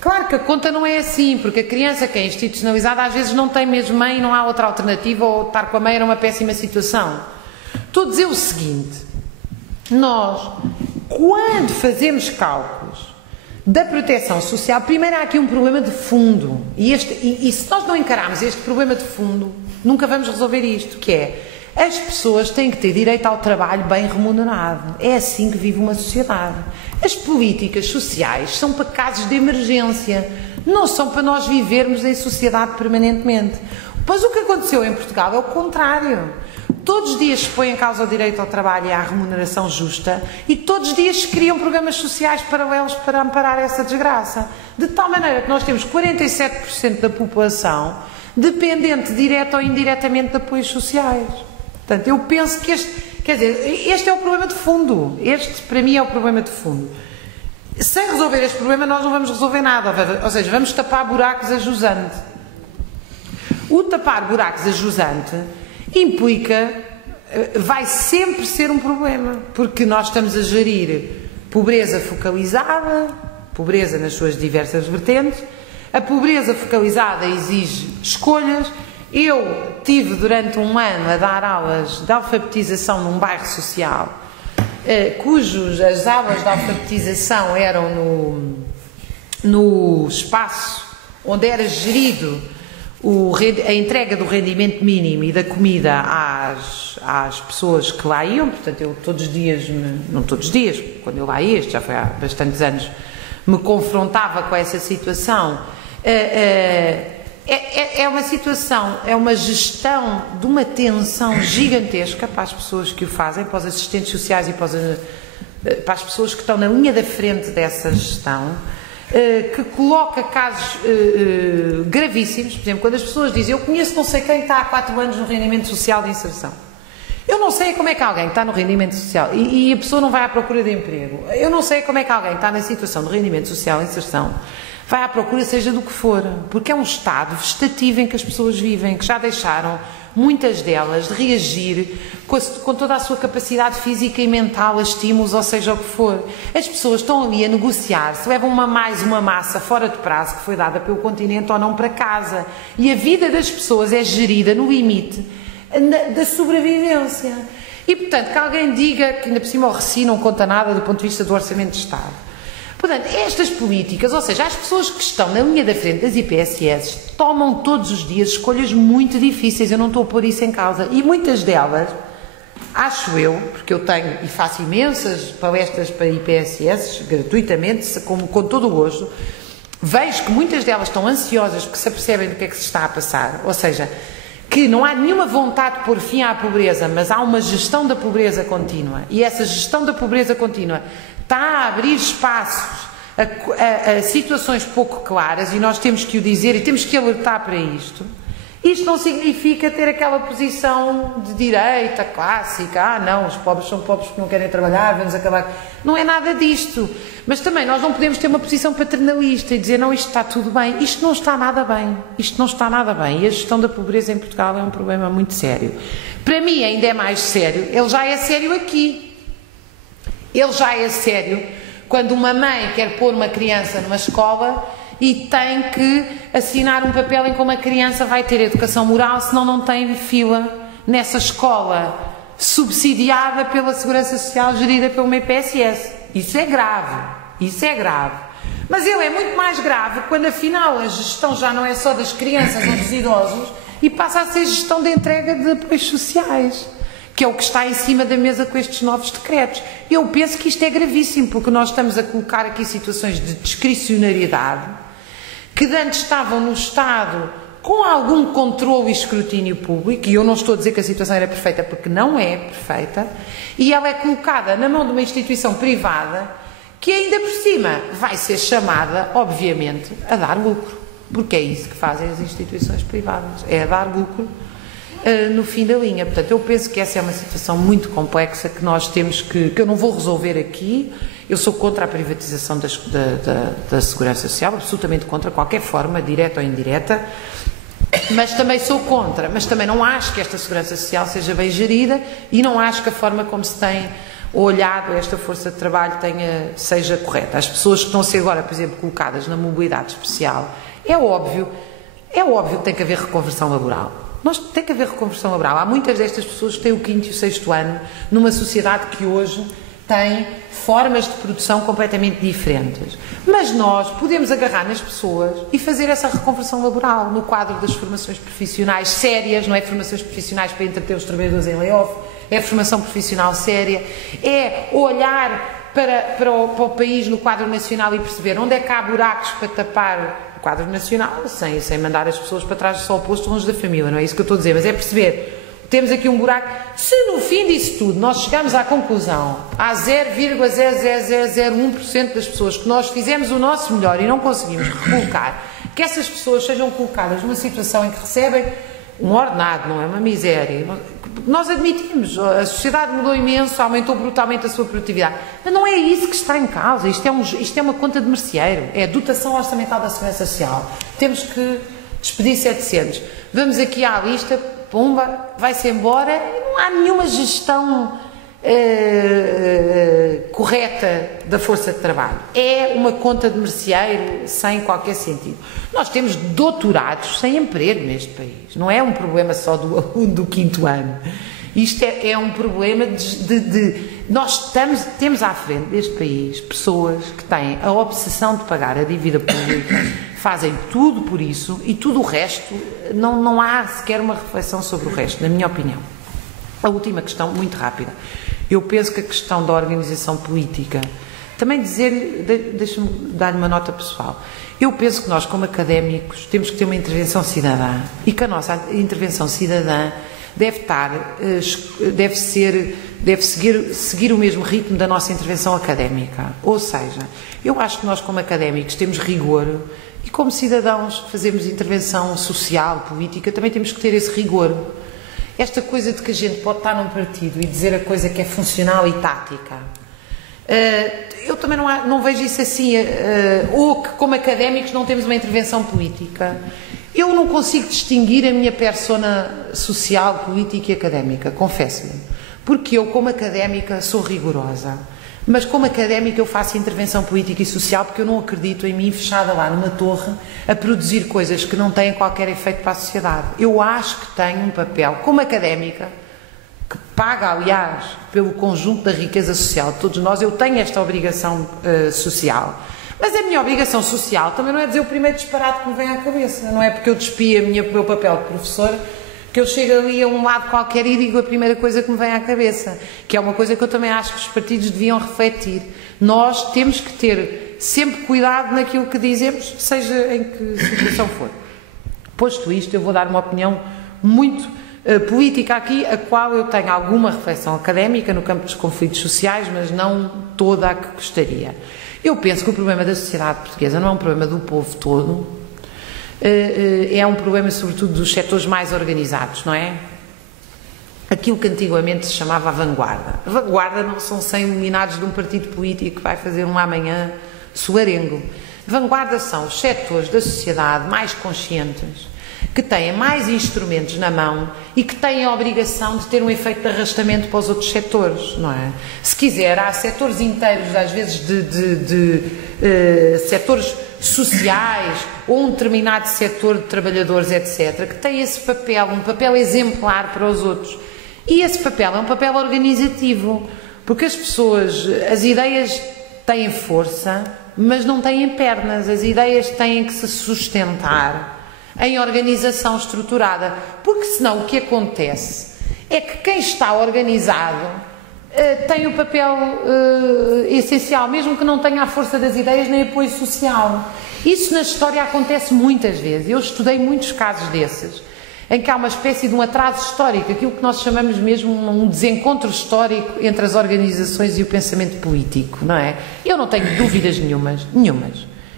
Claro que a conta não é assim, porque a criança que é institucionalizada às vezes não tem mesmo mãe, não há outra alternativa, ou estar com a mãe era uma péssima situação. Estou a dizer o seguinte: nós, quando fazemos cálculos da proteção social, primeiro há aqui um problema de fundo, e se nós não encararmos este problema de fundo, nunca vamos resolver isto, que é: as pessoas têm que ter direito ao trabalho bem remunerado. É assim que vive uma sociedade. As políticas sociais são para casos de emergência, não são para nós vivermos em sociedade permanentemente. Pois o que aconteceu em Portugal é o contrário. Todos os dias se põe em causa o direito ao trabalho e à remuneração justa, e todos os dias se criam programas sociais paralelos para amparar essa desgraça. De tal maneira que nós temos 47% da população dependente, direta ou indiretamente, de apoios sociais. Portanto, eu penso que este é o problema de fundo. Este, para mim, é o problema de fundo. sem resolver este problema nós não vamos resolver nada, ou seja, vamos tapar buracos a jusante. O tapar buracos a jusante implica, vai sempre ser um problema, porque nós estamos a gerir pobreza focalizada, pobreza nas suas diversas vertentes. A pobreza focalizada exige escolhas. Eu tive durante um ano a dar aulas de alfabetização num bairro social, as aulas de alfabetização eram no espaço onde era gerido a entrega do rendimento mínimo e da comida às pessoas que lá iam. Portanto, eu todos os dias, não todos os dias, quando eu lá ia, isto já foi há bastantes anos, me confrontava com essa situação. É uma situação, é uma gestão de uma tensão gigantesca para as pessoas que o fazem, para os assistentes sociais e para as pessoas que estão na linha da frente dessa gestão, que coloca casos gravíssimos. Por exemplo, quando as pessoas dizem: eu conheço não sei quem está há 4 anos no rendimento social de inserção. Eu não sei como é que alguém está no rendimento social e a pessoa não vai à procura de emprego. Eu não sei como é que alguém está na situação de rendimento social de inserção vai à procura seja do que for, porque é um estado vegetativo em que as pessoas vivem, que já deixaram, muitas delas, de reagir com toda a sua capacidade física e mental a estímulos, ou seja o que for. As pessoas estão ali a negociar se levam mais uma massa fora de prazo que foi dada pelo continente ou não para casa. E a vida das pessoas é gerida no limite da sobrevivência. E, portanto, que alguém diga que ainda por cima o Reci não conta nada do ponto de vista do Orçamento de Estado. Portanto, estas políticas, ou seja, as pessoas que estão na linha da frente das IPSS tomam todos os dias escolhas muito difíceis. Eu não estou a pôr isso em causa. E muitas delas, acho eu, porque eu tenho e faço imensas palestras para IPSS, gratuitamente, com todo o gosto, vejo que muitas delas estão ansiosas porque se apercebem do que é que se está a passar. Ou seja, que não há nenhuma vontade de pôr fim à pobreza, mas há uma gestão da pobreza contínua. E essa gestão da pobreza contínua está a abrir espaços a situações pouco claras, e nós temos que o dizer e temos que alertar para isto. Isto não significa ter aquela posição de direita clássica: não, os pobres são pobres porque não querem trabalhar, vamos acabar. Não é nada disto. Mas também nós não podemos ter uma posição paternalista e dizer: não, isto está tudo bem. Isto não está nada bem. Isto não está nada bem. E a gestão da pobreza em Portugal é um problema muito sério. Para mim ainda é mais sério. Ele já é sério aqui. Ele já é sério quando uma mãe quer pôr uma criança numa escola e tem que assinar um papel em que uma criança vai ter educação moral, senão não tem fila nessa escola subsidiada pela Segurança Social, gerida pelo IPSS. Isso é grave. Isso é grave. Mas ele é muito mais grave quando, afinal, a gestão já não é só das crianças ou dos idosos e passa a ser gestão de entrega de apoios sociais, que é o que está em cima da mesa com estes novos decretos. Eu penso que isto é gravíssimo, porque nós estamos a colocar aqui situações de discricionariedade que antes estavam no Estado com algum controle e escrutínio público, e eu não estou a dizer que a situação era perfeita, porque não é perfeita, e ela é colocada na mão de uma instituição privada que ainda por cima vai ser chamada, obviamente, a dar lucro, porque é isso que fazem as instituições privadas, é a dar lucro no fim da linha. Portanto, eu penso que essa é uma situação muito complexa que nós temos que eu não vou resolver aqui. Eu sou contra a privatização da Segurança Social, absolutamente contra qualquer forma, direta ou indireta, mas também sou contra, mas também não acho que esta Segurança Social seja bem gerida e não acho que a forma como se tem olhado esta força de trabalho seja correta. As pessoas que estão a ser agora, por exemplo, colocadas na mobilidade especial, é óbvio que tem que haver reconversão laboral. Tem que haver reconversão laboral. Há muitas destas pessoas que têm o 5º e o 6º ano numa sociedade que hoje tem formas de produção completamente diferentes. Mas nós podemos agarrar nas pessoas e fazer essa reconversão laboral no quadro das formações profissionais sérias, não é formações profissionais para entreter os trabalhadores em layoff, é formação profissional séria, é olhar para o país no quadro nacional e perceber onde é que há buracos para tapar o quadro nacional, sem mandar as pessoas para trás do sol posto longe da família, não é isso que eu estou a dizer, mas é perceber, temos aqui um buraco. Se no fim disso tudo nós chegamos à conclusão, há 0,00001% das pessoas que nós fizemos o nosso melhor e não conseguimos recolocar, que essas pessoas sejam colocadas numa situação em que recebem um ordenado, não é uma miséria. Nós admitimos, a sociedade mudou imenso, aumentou brutalmente a sua produtividade, mas não é isso que está em causa. Isto é uma conta de merceeiro, é a dotação orçamental da Segurança Social. Temos que despedir 700. Vamos aqui à lista, pumba, vai-se embora e não há nenhuma gestão correta da força de trabalho. É uma conta de merceeiro sem qualquer sentido. Nós temos doutorados sem emprego neste país. Não é um problema só do aluno do 5º ano. Isto é um problema nós temos à frente deste país pessoas que têm a obsessão de pagar a dívida pública, fazem tudo por isso e tudo o resto, não há sequer uma reflexão sobre o resto, na minha opinião. A última questão, muito rápida. Eu penso que a questão da organização política, também deixa-me dar-lhe uma nota pessoal. Eu penso que nós, como académicos, temos que ter uma intervenção cidadã e que a nossa intervenção cidadã deve seguir o mesmo ritmo da nossa intervenção académica. Ou seja, eu acho que nós, como académicos, temos rigor e, como cidadãos que fazemos intervenção social, política, também temos que ter esse rigor. Esta coisa de que a gente pode estar num partido e dizer a coisa que é funcional e tática, eu também não vejo isso assim, ou que como académicos não temos uma intervenção política. Eu não consigo distinguir a minha persona social, política e académica, confesso-lhe, porque eu como académica sou rigorosa, mas como académica eu faço intervenção política e social porque eu não acredito em mim fechada lá numa torre a produzir coisas que não têm qualquer efeito para a sociedade. Eu acho que tenho um papel como académica, que paga, aliás, pelo conjunto da riqueza social de todos nós. Eu tenho esta obrigação social, mas a minha obrigação social também não é dizer o primeiro disparate que me vem à cabeça, não é porque eu despi o meu papel de professor que eu chego ali a um lado qualquer e digo a primeira coisa que me vem à cabeça, que é uma coisa que eu também acho que os partidos deviam refletir. Nós temos que ter sempre cuidado naquilo que dizemos, seja em que situação for. Posto isto, eu vou dar uma opinião muito política aqui, a qual eu tenho alguma reflexão académica no campo dos conflitos sociais, mas não toda a que gostaria. Eu penso que o problema da sociedade portuguesa não é um problema do povo todo, é um problema sobretudo dos setores mais organizados, não é? Aquilo que antigamente se chamava a vanguarda. A vanguarda não são 100 eliminados de um partido político que vai fazer um amanhã soarengo. A vanguarda são os setores da sociedade mais conscientes, que têm mais instrumentos na mão e que têm a obrigação de ter um efeito de arrastamento para os outros setores, não é? Se quiser, há setores inteiros, às vezes setores sociais ou um determinado setor de trabalhadores, etc., que têm esse papel, um papel exemplar para os outros. E esse papel é um papel organizativo, porque as pessoas, as ideias têm força, mas não têm pernas, as ideias têm que se sustentar em organização estruturada, porque senão o que acontece é que quem está organizado tem o papel essencial, mesmo que não tenha a força das ideias nem apoio social. Isso na história acontece muitas vezes. Eu estudei muitos casos desses, em que há uma espécie de um atraso histórico, aquilo que nós chamamos mesmo um desencontro histórico entre as organizações e o pensamento político, não é? Eu não tenho dúvidas nenhumas,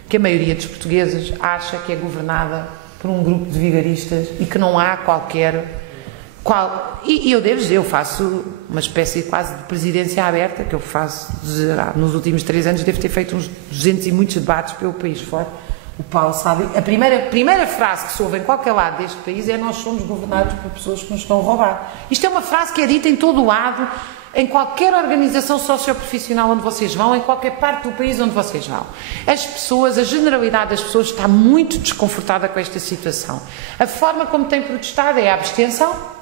que a maioria dos portugueses acha que é governada por um grupo de vigaristas e que não há e eu devo dizer, eu faço uma espécie quase de presidência aberta, que eu faço, nos últimos 3 anos devo ter feito uns 200 e muitos debates pelo país fora. O Paulo sabe, a primeira frase que se ouve em qualquer lado deste país é: nós somos governados por pessoas que nos estão a roubar. Isto é uma frase que é dita em todo o lado, em qualquer organização socioprofissional onde vocês vão, em qualquer parte do país onde vocês vão. As pessoas, a generalidade das pessoas está muito desconfortada com esta situação. A forma como tem protestado é a abstenção,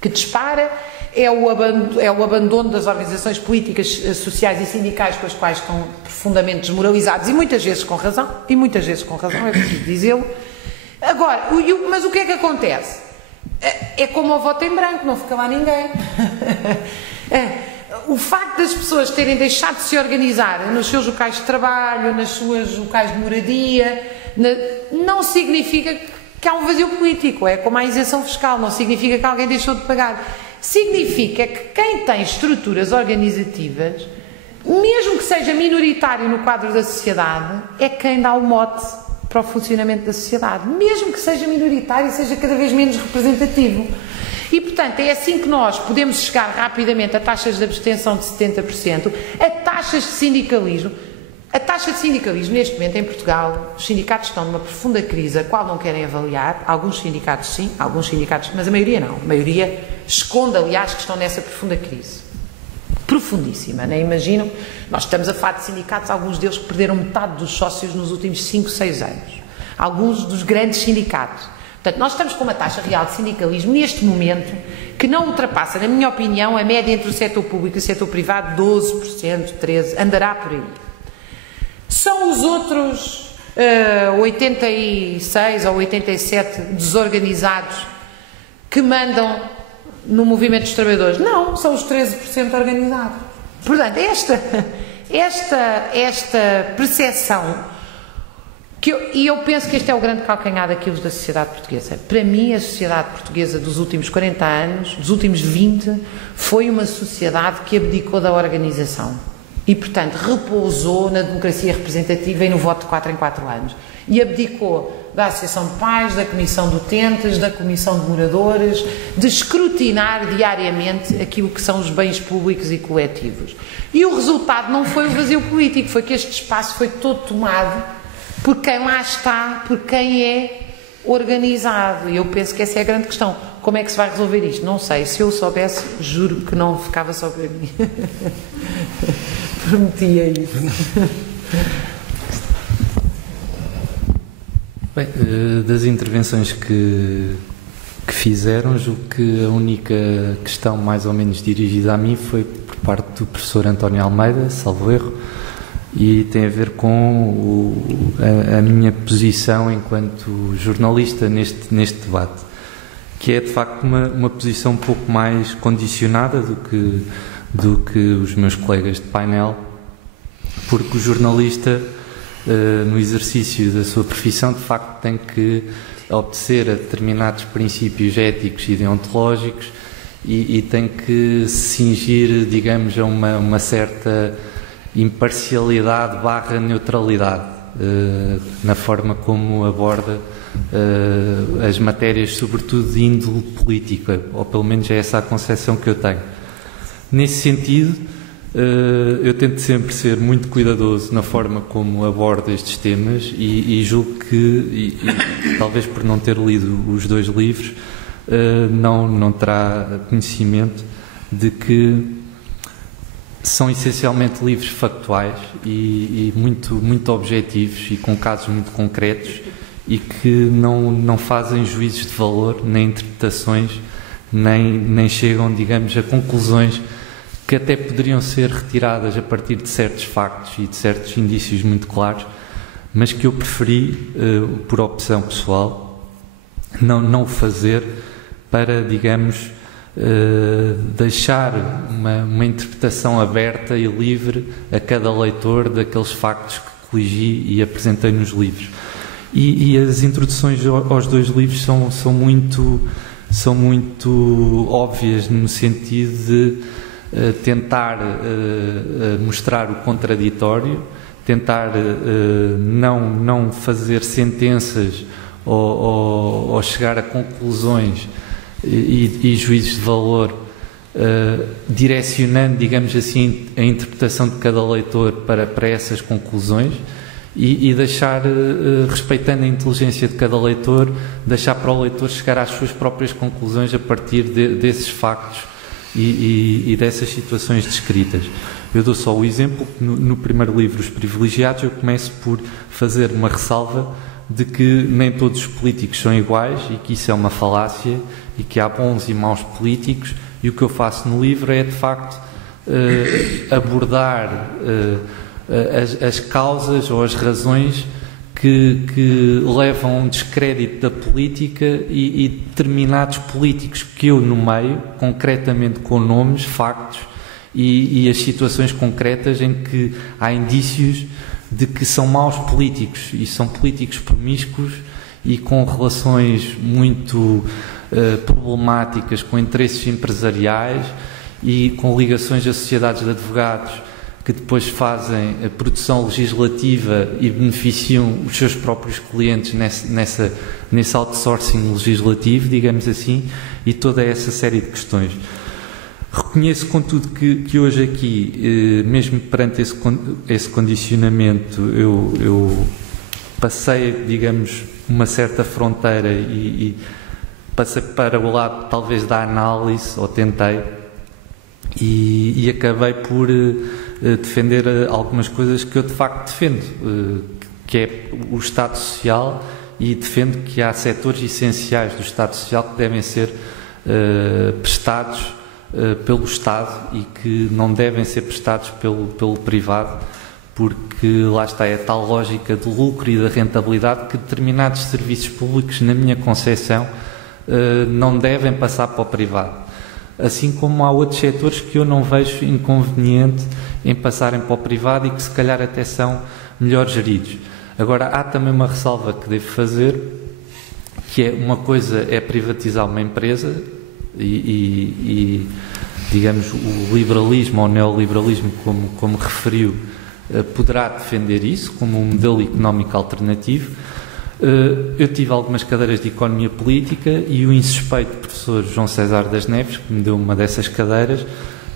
que dispara, é o abandono das organizações políticas, sociais e sindicais com as quais estão profundamente desmoralizados, e muitas vezes com razão, é preciso dizê-lo. Agora, mas o que é que acontece? É como o voto em branco, não fica lá ninguém. O facto das pessoas terem deixado de se organizar nos seus locais de trabalho, nas suas locais de moradia, não significa que há um vazio político, é como a isenção fiscal, não significa que alguém deixou de pagar. Significa que quem tem estruturas organizativas, mesmo que seja minoritário no quadro da sociedade, é quem dá o mote para o funcionamento da sociedade, mesmo que seja minoritário e seja cada vez menos representativo. E, portanto, é assim que nós podemos chegar rapidamente a taxas de abstenção de 70%, a taxas de sindicalismo. A taxa de sindicalismo, neste momento, em Portugal, os sindicatos estão numa profunda crise, a qual não querem avaliar. Alguns sindicatos sim, alguns sindicatos, mas a maioria não. A maioria esconde, aliás, que estão nessa profunda crise. Profundíssima, nem imagino. Nós estamos a falar de sindicatos, alguns deles que perderam metade dos sócios nos últimos 5, 6 anos. Alguns dos grandes sindicatos. Portanto, nós estamos com uma taxa real de sindicalismo, neste momento, que não ultrapassa, na minha opinião, a média entre o setor público e o setor privado, 12%, 13%, andará por aí. São os outros 86 ou 87 desorganizados que mandam no movimento dos trabalhadores. Não, são os 13% organizados. Portanto, esta percepção, e eu penso que este é o grande calcanhar daquilo da sociedade portuguesa. Para mim, a sociedade portuguesa dos últimos 40 anos, dos últimos 20, foi uma sociedade que abdicou da organização. E, portanto, repousou na democracia representativa e no voto de 4 em 4 anos. E abdicou da Associação de Pais, da Comissão de Utentes, da Comissão de Moradores, de escrutinar diariamente aquilo que são os bens públicos e coletivos. E o resultado não foi o vazio político, foi que este espaço foi todo tomado por quem lá está, por quem é organizado. E eu penso que essa é a grande questão. Como é que se vai resolver isto? Não sei. Se eu soubesse, juro que não ficava só para mim. Prometia isso. Bem, das intervenções que fizeram, julgo que a única questão mais ou menos dirigida a mim foi por parte do professor António Almeida, salvo erro, e tem a ver com a minha posição enquanto jornalista neste debate, que é de facto uma posição um pouco mais condicionada do que os meus colegas de painel, porque o jornalista, no exercício da sua profissão, de facto tem que obedecer a determinados princípios éticos e deontológicos e tem que se cingir, digamos, a uma certa imparcialidade / neutralidade na forma como aborda as matérias, sobretudo de índole política, ou pelo menos é essa a concepção que eu tenho. Nesse sentido, eu tento sempre ser muito cuidadoso na forma como abordo estes temas e julgo que, talvez por não ter lido os 2 livros, não terá conhecimento de que são essencialmente livros factuais e muito objetivos e com casos muito concretos e que não fazem juízos de valor, nem interpretações, nem chegam, digamos, a conclusões que até poderiam ser retiradas a partir de certos factos e de certos indícios muito claros, mas que eu preferi, por opção pessoal, não o fazer para, digamos, deixar uma interpretação aberta e livre a cada leitor daqueles factos que coligi e apresentei nos livros. E as introduções aos 2 livros são muito óbvias no sentido de tentar mostrar o contraditório, tentar não fazer sentenças ou chegar a conclusões e juízos de valor, direcionando, digamos assim, a interpretação de cada leitor para essas conclusões e deixar, respeitando a inteligência de cada leitor, deixar para o leitor chegar às suas próprias conclusões a partir desses factos e dessas situações descritas. Eu dou só o exemplo que no primeiro livro, Os Privilegiados, eu começo por fazer uma ressalva de que nem todos os políticos são iguais e que isso é uma falácia e que há bons e maus políticos, e o que eu faço no livro é, de facto, abordar as causas ou as razões que levam a um descrédito da política e determinados políticos que eu nomeio, concretamente com nomes, factos e as situações concretas em que há indícios de que são maus políticos e são políticos promíscuos e com relações muito problemáticas com interesses empresariais e com ligações a sociedades de advogados que depois fazem a produção legislativa e beneficiam os seus próprios clientes nesse outsourcing legislativo, digamos assim, e toda essa série de questões. Reconheço, contudo, que hoje aqui, mesmo perante esse condicionamento, eu passei, digamos, uma certa fronteira e passei para o lado, talvez, da análise, ou tentei, e acabei por defender algumas coisas que eu, de facto, defendo, que é o Estado Social, e defendo que há setores essenciais do Estado Social que devem ser prestados pelo Estado e que não devem ser prestados pelo privado, porque lá está, é tal lógica do lucro e da rentabilidade que determinados serviços públicos, na minha concepção, não devem passar para o privado. Assim como há outros setores que eu não vejo inconveniente em passarem para o privado e que se calhar até são melhor geridos. Agora, há também uma ressalva que devo fazer, que é, uma coisa é privatizar uma empresa e digamos, o liberalismo ou o neoliberalismo, como referiu, poderá defender isso como um modelo económico alternativo. Eu tive algumas cadeiras de Economia Política e o insuspeito professor João César das Neves, que me deu uma dessas cadeiras,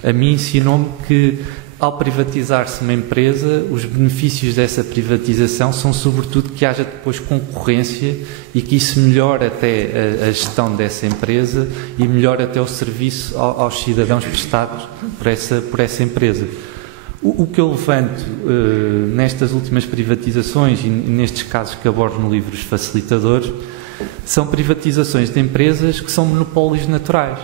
a mim ensinou-me que, ao privatizar-se uma empresa, os benefícios dessa privatização são sobretudo que haja depois concorrência e que isso melhore até a gestão dessa empresa e melhore até o serviço aos cidadãos prestados por essa empresa. O que eu levanto nestas últimas privatizações e nestes casos que abordo no livro Os Facilitadores são privatizações de empresas que são monopólios naturais.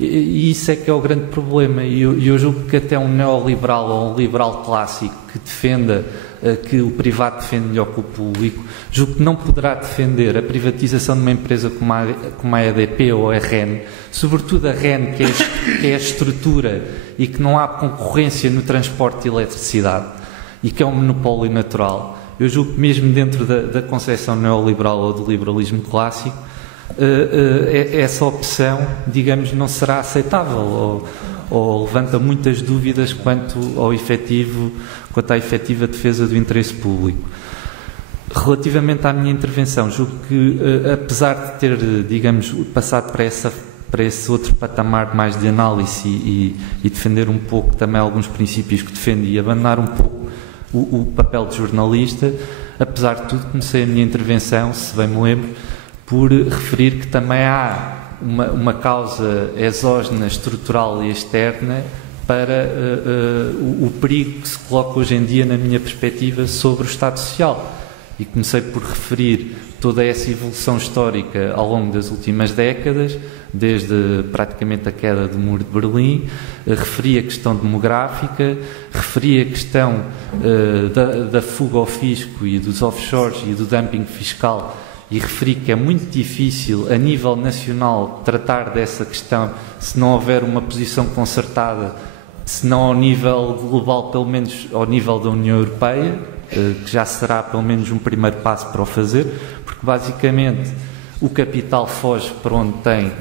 E isso é que é o grande problema. E eu julgo que até um neoliberal ou um liberal clássico que defenda que o privado defende melhor que o público, julgo que não poderá defender a privatização de uma empresa como a EDP ou a REN, sobretudo a REN, que é a estrutura e que não há concorrência no transporte de eletricidade e que é um monopólio natural. Eu julgo que mesmo dentro da concepção neoliberal ou do liberalismo clássico, essa opção, digamos, não será aceitável ou levanta muitas dúvidas quanto à efetiva defesa do interesse público. Relativamente à minha intervenção, julgo que, apesar de ter, digamos, passado para esse outro patamar mais de análise e defender um pouco também alguns princípios que defendo e abandonar um pouco o papel de jornalista, apesar de tudo, comecei a minha intervenção, se bem me lembro, por referir que também há uma causa exógena, estrutural e externa para o perigo que se coloca hoje em dia, na minha perspectiva, sobre o Estado Social. E comecei por referir toda essa evolução histórica ao longo das últimas décadas, desde praticamente a queda do Muro de Berlim, referi a questão demográfica, referi a questão da fuga ao fisco e dos offshores e do dumping fiscal, e referi que é muito difícil, a nível nacional, tratar dessa questão se não houver uma posição concertada, se não ao nível global, pelo menos ao nível da União Europeia, que já será pelo menos um primeiro passo para o fazer, porque basicamente o capital foge para onde tem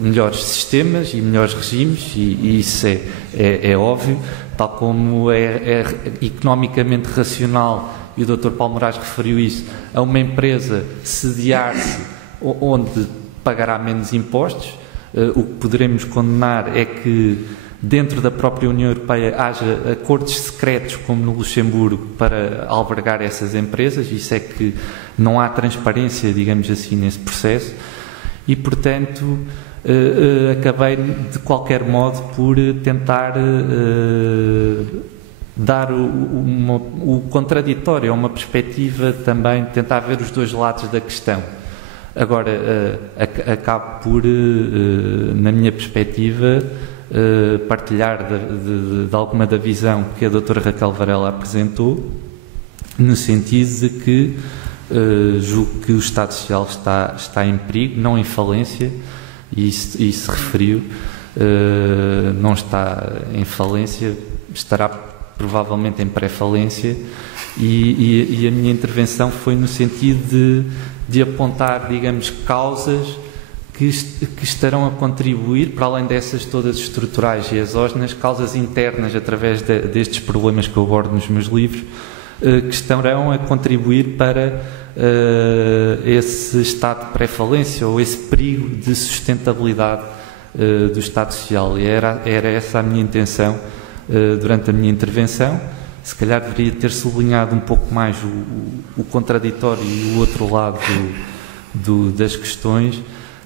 melhores sistemas e melhores regimes, e isso é óbvio, tal como é economicamente racional, e o Dr. Paulo Moraes referiu isso, a uma empresa sediar-se onde pagará menos impostos. O que poderemos condenar é que dentro da própria União Europeia haja acordos secretos, como no Luxemburgo, para albergar essas empresas. Isso é que não há transparência, digamos assim, nesse processo, e portanto acabei de qualquer modo por tentar dar o contraditório, uma perspectiva também, tentar ver os dois lados da questão. Agora, acabo por, na minha perspectiva, partilhar de alguma da visão que a doutora Raquel Varela apresentou, no sentido de que julgo que o Estado Social está em perigo, não em falência, e isso referiu, não está em falência, estará provavelmente em pré-falência, e a minha intervenção foi no sentido de apontar, digamos, causas que estarão a contribuir, para além dessas todas estruturais e exógenas, causas internas através destes problemas que eu abordo nos meus livros, que estarão a contribuir para esse estado de pré-falência ou esse perigo de sustentabilidade do Estado Social. E era essa a minha intenção durante a minha intervenção. Se calhar deveria ter sublinhado um pouco mais o contraditório e o outro lado das questões,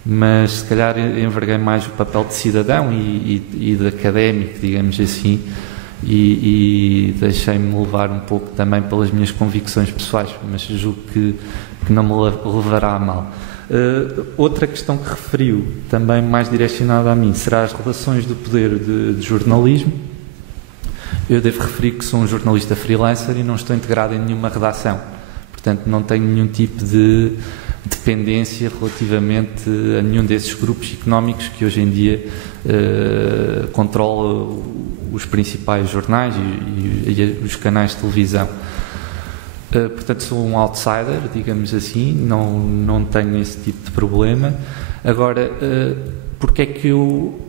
mas se calhar enverguei mais o papel de cidadão e de académico, digamos assim, e deixei-me levar um pouco também pelas minhas convicções pessoais, mas julgo que não me levará a mal. Outra questão que referiu, também mais direcionada a mim, será as relações do poder de jornalismo. Eu devo referir que sou um jornalista freelancer e não estou integrado em nenhuma redação, portanto não tenho nenhum tipo de dependência relativamente a nenhum desses grupos económicos que hoje em dia controlam os principais jornais e os canais de televisão. Portanto, sou um outsider, digamos assim, não tenho esse tipo de problema. Agora, porque é que eu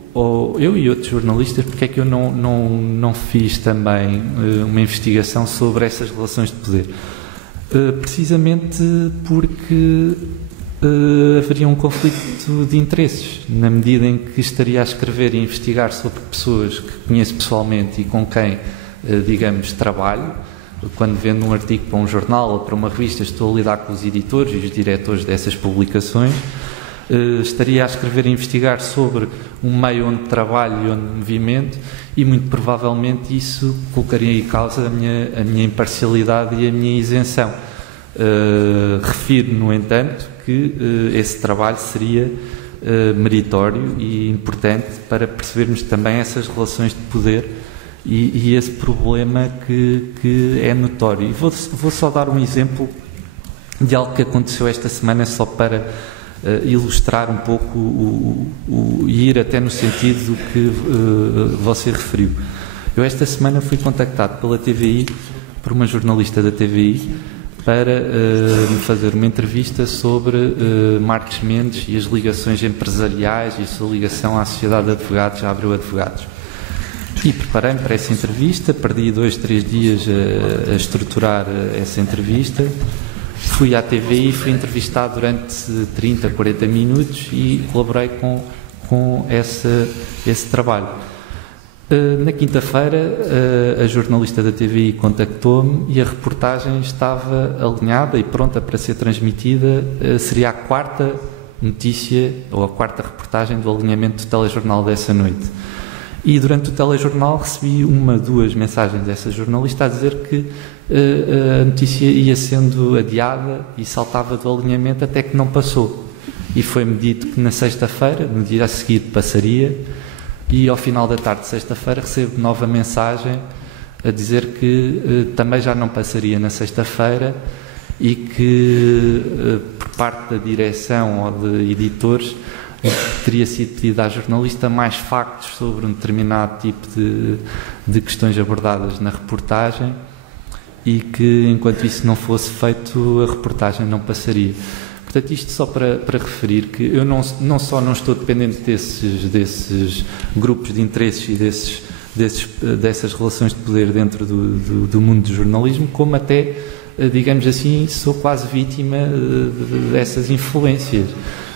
e outros jornalistas, porque é que eu não fiz também uma investigação sobre essas relações de poder? Precisamente porque haveria um conflito de interesses, na medida em que estaria a escrever e investigar sobre pessoas que conheço pessoalmente e com quem, digamos, trabalho. Quando vendo um artigo para um jornal ou para uma revista, estou a lidar com os editores e os diretores dessas publicações. Estaria a escrever e investigar sobre um meio onde trabalho e onde movimento, e muito provavelmente isso colocaria em causa a minha imparcialidade e a minha isenção. Refiro, no entanto, que esse trabalho seria meritório e importante para percebermos também essas relações de poder e esse problema que é notório. E vou só dar um exemplo de algo que aconteceu esta semana, só para ilustrar um pouco e ir até no sentido do que você referiu. Eu esta semana fui contactado pela TVI, por uma jornalista da TVI, para me fazer uma entrevista sobre Marcos Mendes e as ligações empresariais e a sua ligação à Sociedade de Advogados, à Abreu Advogados. E preparei-me para essa entrevista, perdi 2-3 dias a estruturar essa entrevista. Fui à TVI, fui entrevistado durante 30, 40 minutos e colaborei com esse trabalho. Na quinta-feira, a jornalista da TVI contactou-me e a reportagem estava alinhada e pronta para ser transmitida. Seria a quarta notícia ou a quarta reportagem do alinhamento do telejornal dessa noite. E durante o telejornal recebi 1-2 mensagens dessa jornalista a dizer que a notícia ia sendo adiada e saltava do alinhamento até que não passou. E foi-me dito que na sexta-feira, no dia a seguir, passaria, e ao final da tarde de sexta-feira recebo nova mensagem a dizer que também já não passaria na sexta-feira e que por parte da direção ou de editores teria sido pedido à jornalista mais factos sobre um determinado tipo de questões abordadas na reportagem e que, enquanto isso não fosse feito, a reportagem não passaria. Portanto, isto só para referir que eu não só não estou dependente desses grupos de interesses e dessas relações de poder dentro do mundo do jornalismo, como até, digamos assim, sou quase vítima dessas influências.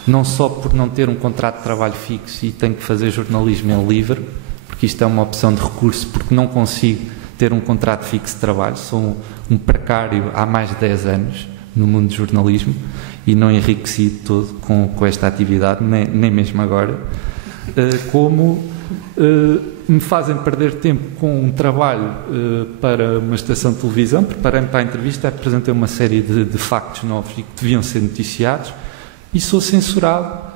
Não só por não ter um contrato de trabalho fixo e tenho que fazer jornalismo em livre, porque isto é uma opção de recurso, porque não consigo ter um contrato fixo de trabalho, sou um precário há mais de 10 anos no mundo do jornalismo e não enriqueci todo com esta atividade, nem mesmo agora, como me fazem perder tempo com um trabalho para uma estação de televisão. Preparei-me para a entrevista, apresentei uma série de factos novos e que deviam ser noticiados, e sou censurado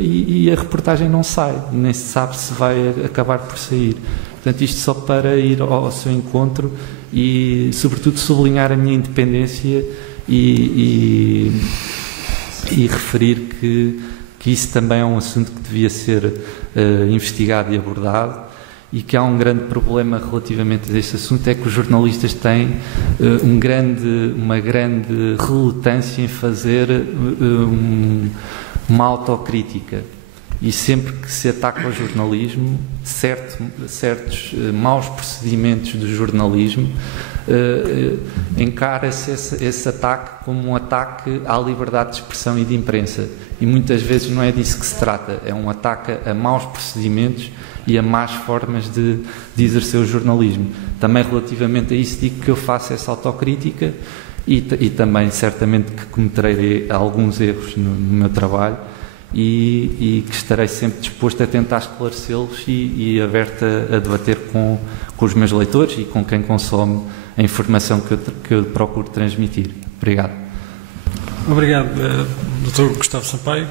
e a reportagem não sai, nem se sabe se vai acabar por sair. Portanto, isto só para ir ao seu encontro e, sobretudo, sublinhar a minha independência e referir que isso também é um assunto que devia ser investigado e abordado, e que há um grande problema relativamente a este assunto, é que os jornalistas têm uma grande relutância em fazer uma autocrítica. E sempre que se ataca o jornalismo, certos maus procedimentos do jornalismo, encara-se esse ataque como um ataque à liberdade de expressão e de imprensa. E muitas vezes não é disso que se trata, é um ataque a maus procedimentos e a más formas de exercer o jornalismo. Também relativamente a isso digo que eu faço essa autocrítica e também certamente que cometerei alguns erros no meu trabalho, e que estarei sempre disposto a tentar esclarecê-los e aberto a debater com os meus leitores e com quem consome a informação que eu procuro transmitir. Obrigado. Obrigado, Dr. Gustavo Sampaio.